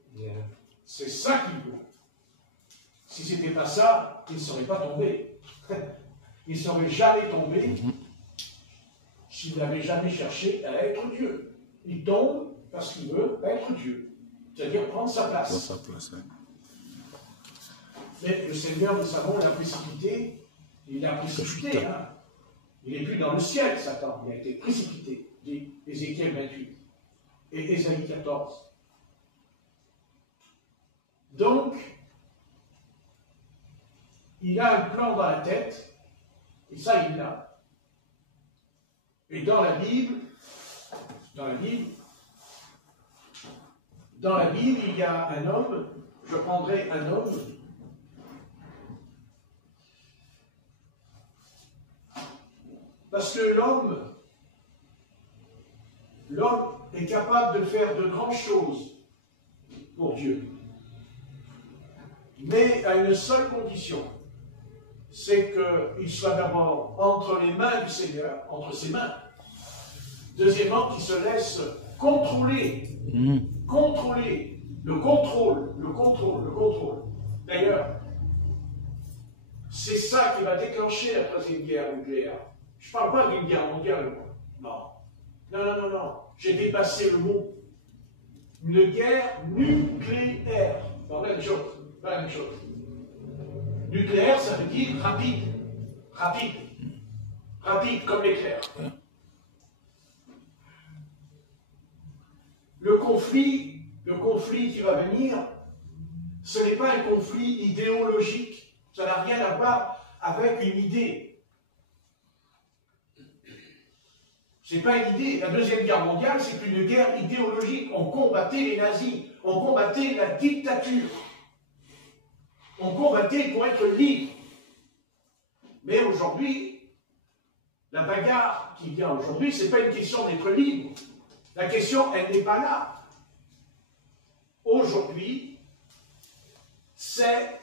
C'est ça qu'il veut. Si ce n'était pas ça, il ne serait pas tombé. Il ne serait jamais tombé s'il n'avait jamais cherché à être Dieu. Il tombe parce qu'il veut être Dieu. C'est-à-dire prendre sa place. Mais le Seigneur, nous savons, l'a précipité. Il l'a précipité. Hein. Il n'est plus dans le ciel, Satan. Il a été précipité, dit Ézéchiel 28 et Ésaïe 14. Donc, il a un plan dans la tête, et ça, il l'a. Et dans la Bible, il y a un homme, je prendrai un homme, parce que l'homme est capable de faire de grandes choses pour Dieu. Mais à une seule condition, c'est qu'il soit d'abord entre les mains du Seigneur, entre ses mains. Deuxièmement, qu'il se laisse contrôler. Contrôler. Le contrôle. D'ailleurs, c'est ça qui va déclencher la troisième guerre nucléaire. Je ne parle pas d'une guerre mondiale. Non. J'ai dépassé le mot. Une guerre nucléaire. Pas la même chose. Nucléaire, ça veut dire rapide. Rapide comme l'éclair. Le conflit qui va venir, ce n'est pas un conflit idéologique. Ça n'a rien à voir avec une idée. Ce n'est pas une idée. La Deuxième Guerre mondiale, c'est une guerre idéologique. On combattait les nazis. On combattait la dictature. On combattait pour être libre. Mais aujourd'hui, la bagarre qui vient aujourd'hui, ce n'est pas une question d'être libre. La question, elle n'est pas là. Aujourd'hui, c'est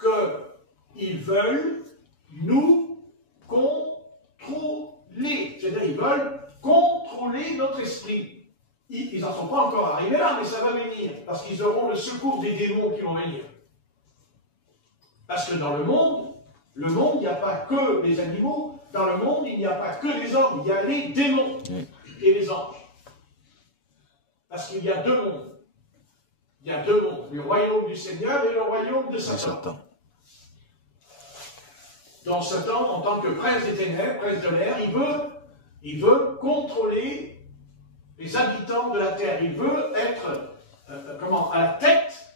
qu'ils veulent nous contrôler. C'est-à-dire, ils veulent contrôler notre esprit. Ils n'en sont pas encore arrivés là, mais ça va venir. Parce qu'ils auront le secours des démons qui vont venir. Parce que dans le monde, il n'y a pas que les animaux. Dans le monde, il n'y a pas que les hommes. Il y a les démons et les anges. Parce qu'il y a deux mondes. Il y a deux mondes. Le royaume du Seigneur et le royaume de Satan. Donc Satan, en tant que prince des ténèbres, prince de l'air, il veut contrôler les habitants de la terre. Il veut être à la tête.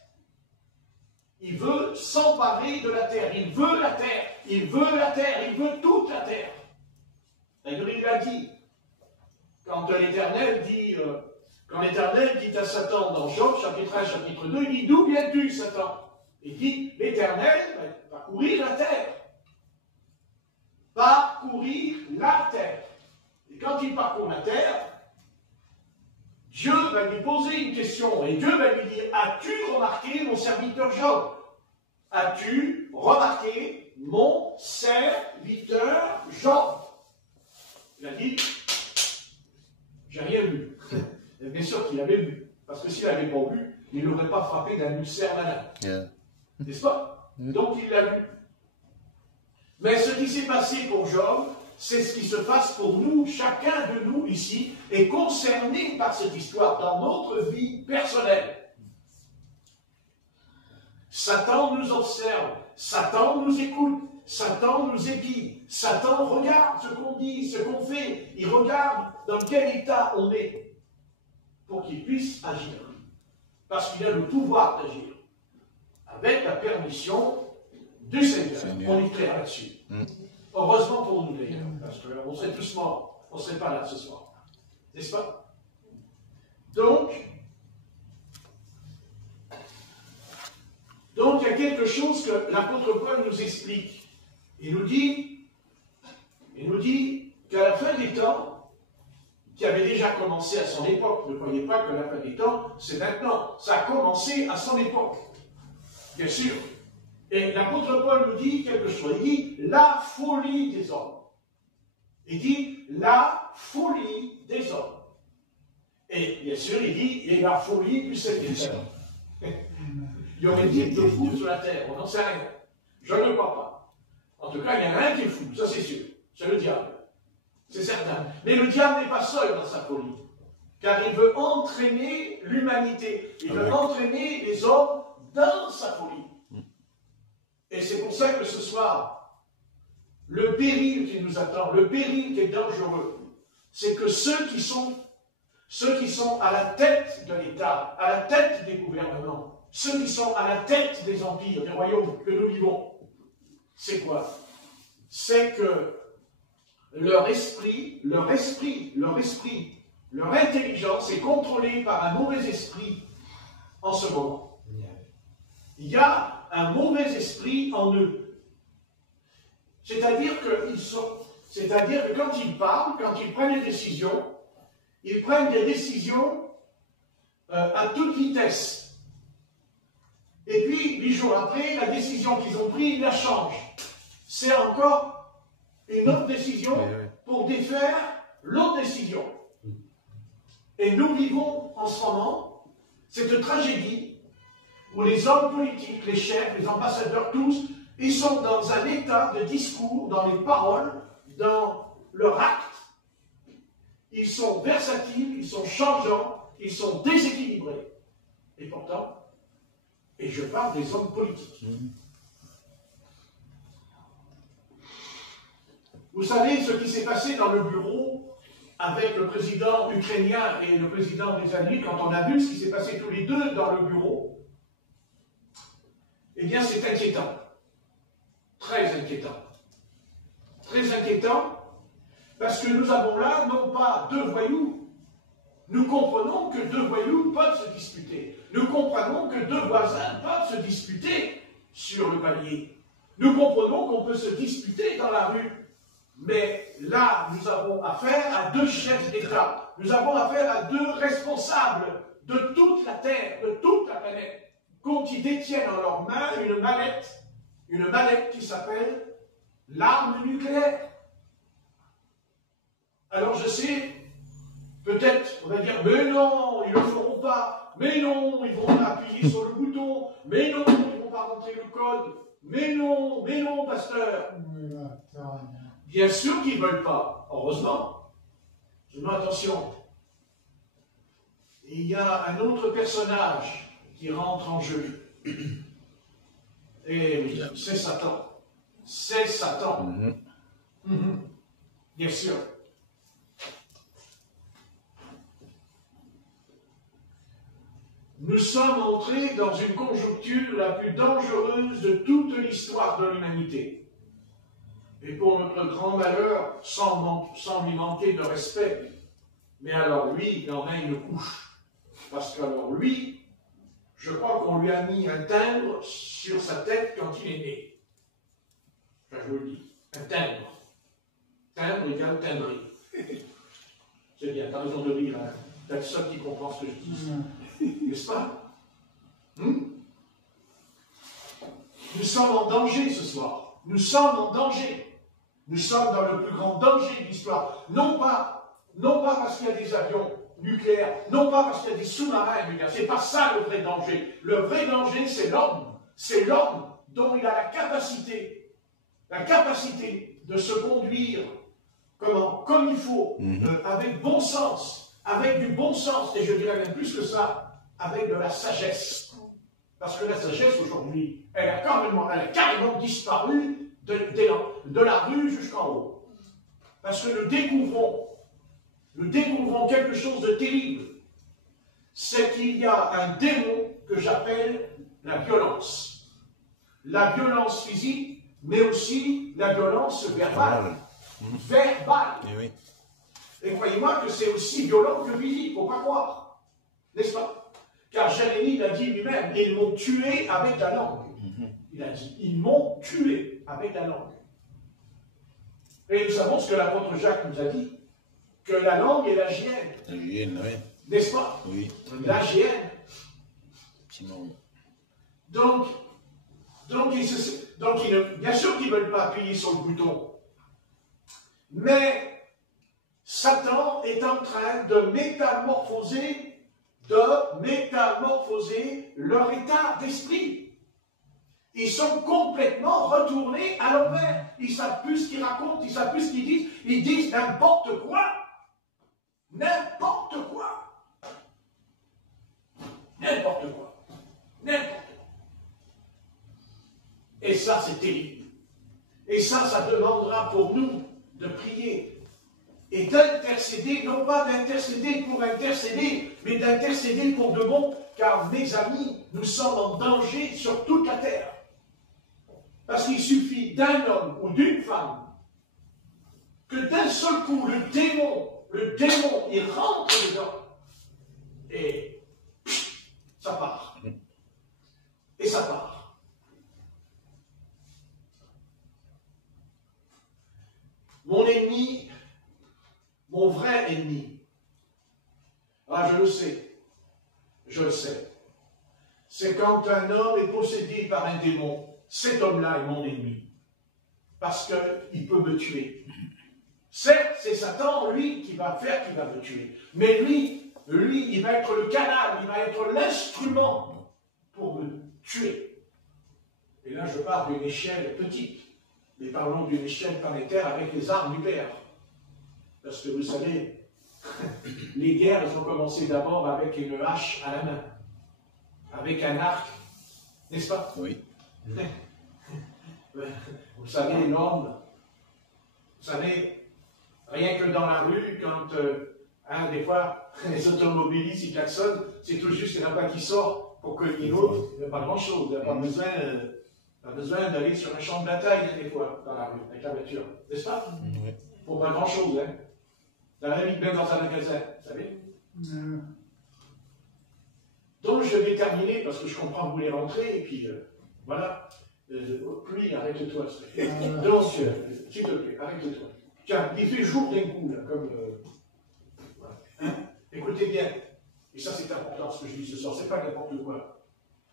Il veut s'emparer de la terre. Il veut la terre. Il veut la terre. Il veut toute la terre. D'ailleurs, il l'a dit. Quand l'Éternel dit à Satan dans Job, chapitre 1, chapitre 2, il dit, d'où viens-tu, Satan? Il dit, l'Éternel va parcourir la terre. Parcourir la terre. Et quand il parcourt la terre, Dieu va lui poser une question. Et Dieu va lui dire, as-tu remarqué mon serviteur Job? As-tu remarqué mon serviteur Job? Il a dit, j'ai rien vu. Et bien sûr qu'il avait vu. Parce que s'il n'avait pas vu, il n'aurait pas frappé d'un ulcère malade. N'est-ce pas? Donc il l'a vu. Mais ce qui s'est passé pour Job, c'est ce qui se passe pour nous. Chacun de nous ici est concerné par cette histoire dans notre vie personnelle. Satan nous observe, Satan nous écoute, Satan nous épie, Satan regarde ce qu'on dit, ce qu'on fait, il regarde dans quel état on est pour qu'il puisse agir. Parce qu'il a le pouvoir d'agir. avec la permission du Seigneur. On est clair là-dessus. Heureusement pour nous d'ailleurs, parce qu'on serait tous morts, on ne serait pas là ce soir. N'est-ce pas? Donc, il y a quelque chose que l'apôtre Paul nous explique. Il nous dit qu'à la fin des temps, qui avait déjà commencé à son époque, ne croyez pas que la fin des temps, c'est maintenant. Ça a commencé à son époque, bien sûr. Et l'apôtre Paul nous dit quelque chose. Il dit la folie des hommes. Il dit la folie des hommes. Et bien sûr, il dit et la folie du Seigneur. Il y aurait dit de fous sur la terre, on n'en sait rien. Je ne crois pas. En tout cas, il y en a un qui est fou, ça c'est sûr. C'est le diable. C'est certain. Mais le diable n'est pas seul dans sa folie. Car il veut entraîner l'humanité. Il veut entraîner les hommes dans sa folie. Et c'est pour ça que ce soir, le péril qui nous attend, le péril qui est dangereux, c'est que ceux qui sont à la tête de l'État, à la tête des gouvernements, ceux qui sont à la tête des empires, des royaumes que nous vivons, c'est quoi? C'est que leur esprit, leur intelligence est contrôlée par un mauvais esprit en ce moment. Il y a un mauvais esprit en eux. C'est-à-dire que quand ils parlent, quand ils prennent des décisions, ils prennent des décisions à toute vitesse. Et puis, 8 jours après, la décision qu'ils ont prise, ils la changent. C'est encore une autre décision pour défaire l'autre décision. Et nous vivons en ce moment cette tragédie où les hommes politiques, les chefs, les ambassadeurs, tous, ils sont dans un état de discours, dans les paroles, dans leur acte. Ils sont versatiles, ils sont changeants, ils sont déséquilibrés. Et pourtant, et je parle des hommes politiques. Vous savez ce qui s'est passé dans le bureau avec le président ukrainien et le président des États-Unis, quand on a vu ce qui s'est passé tous les deux dans le bureau, eh bien c'est inquiétant. Très inquiétant. Très inquiétant, parce que nous avons là, non pas deux voyous. Nous comprenons que deux voyous peuvent se disputer. Nous comprenons que deux voisins peuvent se disputer sur le palier. Nous comprenons qu'on peut se disputer dans la rue. Mais là, nous avons affaire à deux chefs d'État. Nous avons affaire à deux responsables de toute la Terre, de toute la planète, qui détiennent en leurs mains une mallette qui s'appelle l'arme nucléaire. Alors je sais, peut-être, on va dire, mais non, ils ne le feront pas, mais non, ils vont appuyer sur le bouton, mais non, ils ne vont pas rentrer le code, mais non, pasteur. Bien sûr qu'ils ne veulent pas, heureusement. Seulement attention, il y a un autre personnage qui rentre en jeu. Et oui, c'est Satan. C'est Satan. Bien sûr. Nous sommes entrés dans une conjoncture la plus dangereuse de toute l'histoire de l'humanité. Et pour notre grand malheur, sans lui manquer de respect, mais alors lui, il en a une couche. Parce qu'alors lui, je crois qu'on lui a mis un timbre sur sa tête quand il est né. Enfin, je vous le dis, un timbre. Timbre égale timbré. C'est bien, t'as raison de rire, hein. T'as le seul qui comprend ce que je dis. N'est-ce pas? Nous sommes en danger ce soir. Nous sommes en danger. Nous sommes dans le plus grand danger de l'histoire. Non pas parce qu'il y a des avions nucléaires, non pas parce qu'il y a des sous-marins nucléaires. C'est pas ça le vrai danger. Le vrai danger, c'est l'homme. C'est l'homme dont il a la capacité de se conduire comme il faut, avec bon sens, avec du bon sens, et je dirais même plus que ça, avec de la sagesse. Parce que la sagesse, aujourd'hui, elle a carrément disparu de la rue jusqu'en haut. Parce que nous découvrons quelque chose de terrible. C'est qu'il y a un démon que j'appelle la violence. la violence physique, mais aussi la violence verbale. Verbale. Eh oui. Et croyez-moi que c'est aussi violent que physique, il ne faut pas croire. N'est-ce pas? Car Jérémie l'a dit lui-même, ils m'ont tué avec la langue. Il a dit, ils m'ont tué avec la langue. Et nous savons ce que l'apôtre Jacques nous a dit, que la langue est la hyène. La hyène, oui. N'est-ce pas? Oui. La hyène. Sinon... Donc bien sûr qu'ils ne veulent pas appuyer sur le bouton. Mais Satan est en train de métamorphoser leur état d'esprit. Ils sont complètement retournés à l'envers. Ils ne savent plus ce qu'ils racontent, ils ne savent plus ce qu'ils disent. Ils disent n'importe quoi. N'importe quoi. N'importe quoi. N'importe quoi. Et ça, c'est terrible. Et ça demandera pour nous de prier et d'intercéder, non pas d'intercéder pour intercéder, mais d'intercéder pour de bon, car mes amis, nous sommes en danger sur toute la terre. Parce qu'il suffit d'un homme ou d'une femme que d'un seul coup, le démon, il rentre dedans et ça part. Et ça part. Mon ennemi, mon vrai ennemi, je le sais, c'est quand un homme est possédé par un démon, cet homme-là est mon ennemi, parce qu'il peut me tuer. Certes, c'est Satan, lui, qui va me tuer, mais lui, il va être le canal, il va être l'instrument pour me tuer. Et là, je parle d'une échelle petite. Mais parlons d'une échelle planétaire avec les armes nucléaires. Parce que vous savez, les guerres, elles ont commencé d'abord avec une hache à la main, avec un arc, n'est-ce pas? Oui. Vous savez, l'homme, vous savez, rien que dans la rue, quand des fois, les automobilistes, ils klaxonnent, c'est tout juste, il n'y en a pas qui sort pour que l'autre, il n'y a pas grand-chose, il n'y a pas besoin... On a besoin d'aller sur un champ de bataille, des fois, dans la rue, avec la voiture. N'est-ce pas? Oui. Pour pas grand-chose, hein. Dans la vie, même dans un magasin, vous savez? Donc, je vais terminer, parce que je comprends que vous voulez rentrer, et puis, voilà. Pluie, arrête-toi. Donc, s'il te plaît, arrête-toi. Tiens, il fait jour d'un coup, là, comme... voilà. Hein? Écoutez bien. Et ça, c'est important, ce que je dis ce soir. C'est pas n'importe quoi.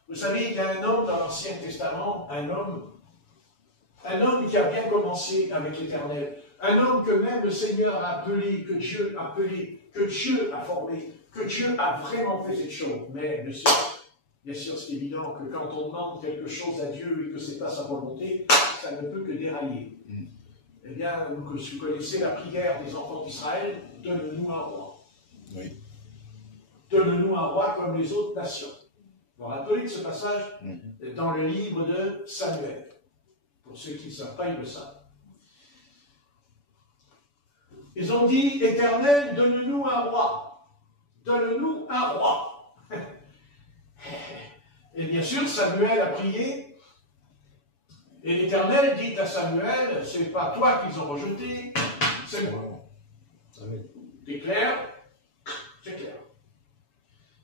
Vous savez, il y a un homme dans l'Ancien Testament, un homme qui a bien commencé avec l'Éternel, un homme que même le Seigneur a appelé, que Dieu a appelé, que Dieu a formé, que Dieu a vraiment fait cette chose. Mais bien sûr, c'est évident que quand on demande quelque chose à Dieu et que ce n'est pas sa volonté, ça ne peut que dérailler. Eh bien, vous connaissez la prière des enfants d'Israël, donne-nous un roi. Oui. Donne-nous un roi comme les autres nations. Vous vous rappelez de ce passage dans le livre de Samuel. Pour ceux qui ne savent pas, ils le savent. Ils ont dit, Éternel, donne-nous un roi. Donne-nous un roi. Et bien sûr, Samuel a prié. Et l'Éternel dit à Samuel, c'est pas toi qu'ils ont rejeté, c'est moi. C'est clair? C'est clair.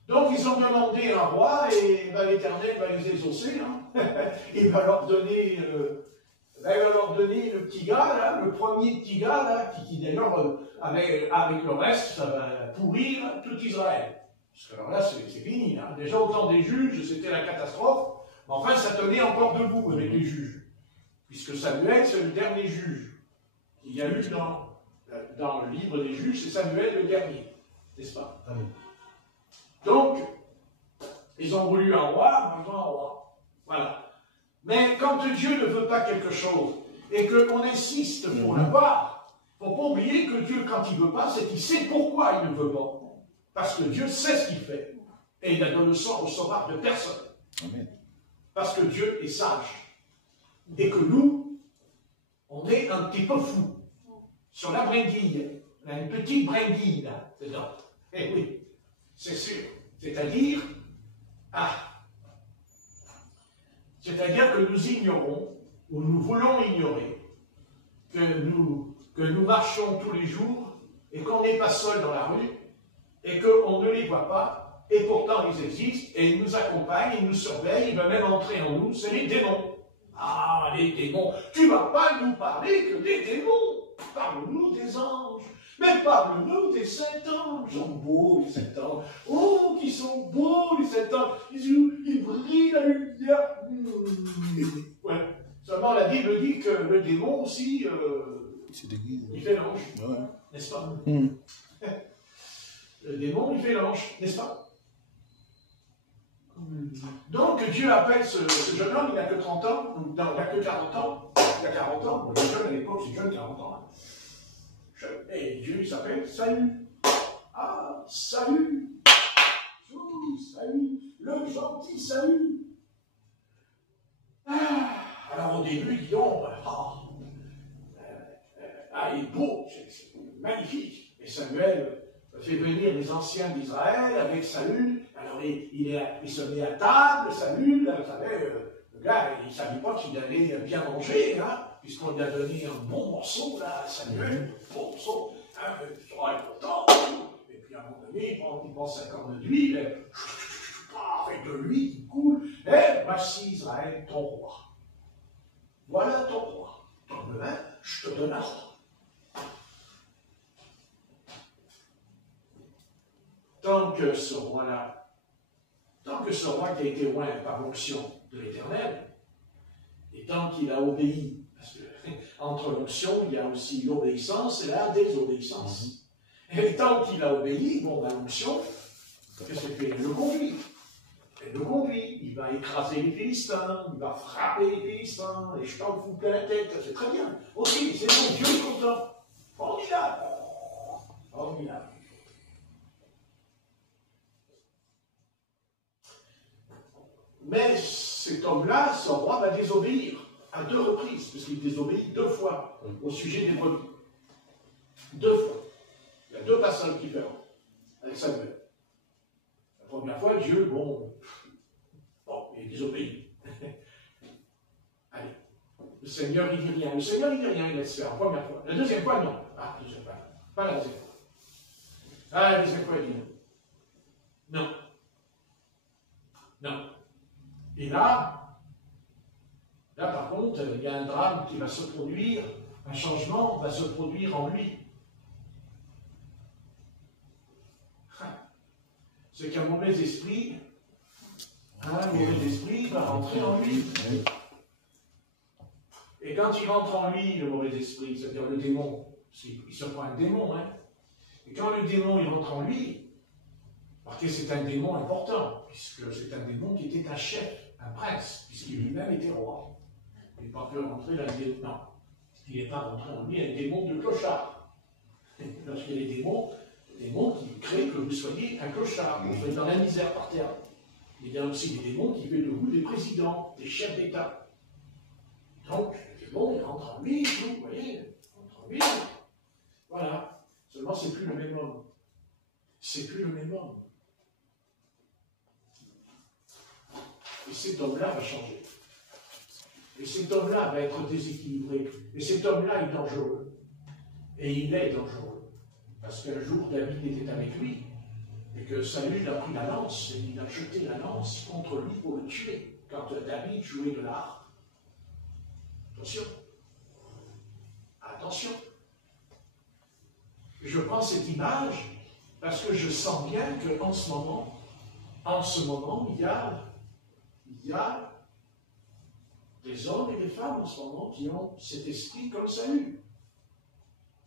Donc, ils ont demandé un roi, et l'Éternel va les exaucer. Hein. Il va leur donner le petit gars, là, le premier petit gars, là, qui d'ailleurs, avec le reste, ça va pourrir tout Israël. Parce que alors là, c'est fini. Là. Déjà, au temps des juges, c'était la catastrophe. Mais enfin, ça tenait encore debout avec les juges. Puisque Samuel, c'est le dernier juge. Il y a eu dans le livre des juges, c'est Samuel le dernier. N'est-ce pas? Amen. Donc, ils ont voulu un roi, maintenant un roi. Voilà. Mais quand Dieu ne veut pas quelque chose, et qu'on insiste pour l'avoir, il ne faut pas oublier que Dieu, quand il ne veut pas, c'est qu'il sait pourquoi il ne veut pas. Parce que Dieu sait ce qu'il fait. Et il n'a de leçon au savoir de personne. Amen. Parce que Dieu est sage. Et que nous, on est un petit peu fous. Sur la brindille. On a une petite brindille là, dedans. Eh oui, c'est sûr. C'est-à-dire que nous ignorons, ou nous voulons ignorer, que nous marchons tous les jours et qu'on n'est pas seul dans la rue et qu'on ne les voit pas, et pourtant ils existent et ils nous accompagnent, ils nous surveillent, ils veulent même entrer en nous, c'est les démons. Ah, les démons, tu ne vas pas nous parler que des démons, parle-nous des anges. Mais parle-nous des saints anges. Ils sont beaux, les saints anges. Oh, qui sont beaux, les saints anges. Ils brillent la lumière. Ouais. Seulement, la Bible dit que le démon aussi, il fait l'ange. Ouais. N'est-ce pas? Le démon, il fait l'ange, n'est-ce pas? Donc, Dieu appelle ce jeune homme, il n'a que 30 ans, il n'a que 40 ans. Il a 40 ans. Bon, les jeunes à l'époque, c'est jeune, 40 ans. Hein. Et Dieu s'appelle Saül. Ah, Saül. Saül. Le gentil Saül. Ah, alors au début, il dit, il est beau, c'est magnifique. Et Samuel fait venir les anciens d'Israël avec Saül. Alors il se met à table, Saül, vous savez, le gars, il ne savait pas qu'il allait bien manger, hein, puisqu'on lui a donné un bon morceau, là, à Samuel, un bon morceau, hein, il sera important. Et puis à un moment donné, il prend 5 cornes d'huile, avec de l'huile qui coule, et voici Israël, ton roi. Voilà ton roi. Demain, je te donne un roi. Tant que ce roi-là, qui a été oint par l'onction de l'Éternel, et tant qu'il a obéi, parce que entre l'onction, il y a aussi l'obéissance et la désobéissance. Et tant qu'il a obéi, à l'onction, qu'est-ce qu'il fait? Il le conduit. Il va écraser les Philistins, il va frapper les Philistins, et je t'en fous plein la tête, c'est très bien. Ok, c'est bon, Dieu est content. Formidable. Formidable. Mais cet homme-là, ce roi, va désobéir à 2 reprises, parce qu'il désobéit 2 fois au sujet des brebis. 2 fois. Il y a 2 passages différents avec Samuel. La première fois, Dieu, il désobéit. Allez. Le Seigneur, il dit rien. Le Seigneur, il dit rien, il laisse faire. La première fois. La deuxième fois, non. Ah, la deuxième fois. Pas la deuxième fois. Ah, la deuxième fois, il dit non. Non. Non. Et là, par contre, il y a un drame qui va se produire, un changement va se produire en lui. C'est qu'un mauvais esprit va rentrer en lui. Et quand il rentre en lui, le mauvais esprit, c'est-à-dire le démon, il se prend un démon, hein. Et quand le démon il rentre en lui, parce que c'est un démon important, puisque c'est un démon qui était un chef, un prince, puisqu'il lui-même était roi. Il n'est pas pu rentrer dans le démon. Non. Il n'est pas rentré en lui un démon de clochard. Parce qu'il y a des démons qui créent que vous soyez un clochard, que vous soyez dans la misère par terre. Il y a aussi des démons qui veulent de vous des présidents, des chefs d'État. Donc, le démon, il rentre en lui, vous voyez, il rentre en lui. Voilà. Seulement, c'est plus le même homme. C'est plus le même homme. Et cet homme-là va changer. Et cet homme-là va être déséquilibré. Et cet homme-là est dangereux. Et il est dangereux. Parce qu'un jour, David était avec lui. Et que Saül a pris la lance. Et il a jeté la lance contre lui pour le tuer. Quand David jouait de l'harpe. Attention. Attention. Je prends cette image parce que je sens bien qu'en ce moment, il y a des hommes et des femmes en ce moment qui ont cet esprit comme Saül.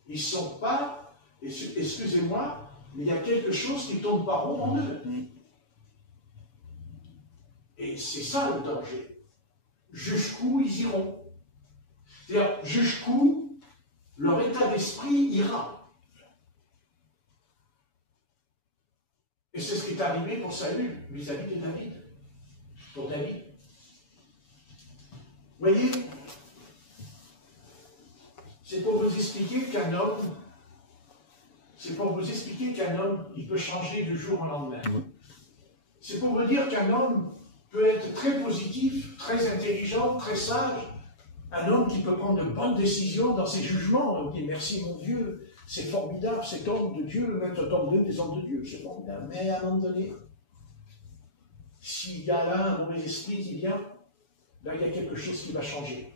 Ils ne sont pas, excusez-moi, mais il y a quelque chose qui tourne pas rond en eux. Et c'est ça le danger. Jusqu'où ils iront. C'est-à-dire, jusqu'où leur état d'esprit ira. Et c'est ce qui est arrivé pour Saül vis-à-vis de David. Pour David. Vous voyez, c'est pour vous expliquer qu'un homme, il peut changer du jour au lendemain. C'est pour vous dire qu'un homme peut être très positif, très intelligent, très sage. Un homme qui peut prendre de bonnes décisions dans ses jugements. On dit merci mon Dieu, c'est formidable, cet homme de Dieu, même cet homme des hommes de Dieu, c'est formidable. Mais à un moment donné, s'il y a là un mauvais esprit qui vient, là il y a quelque chose qui va changer.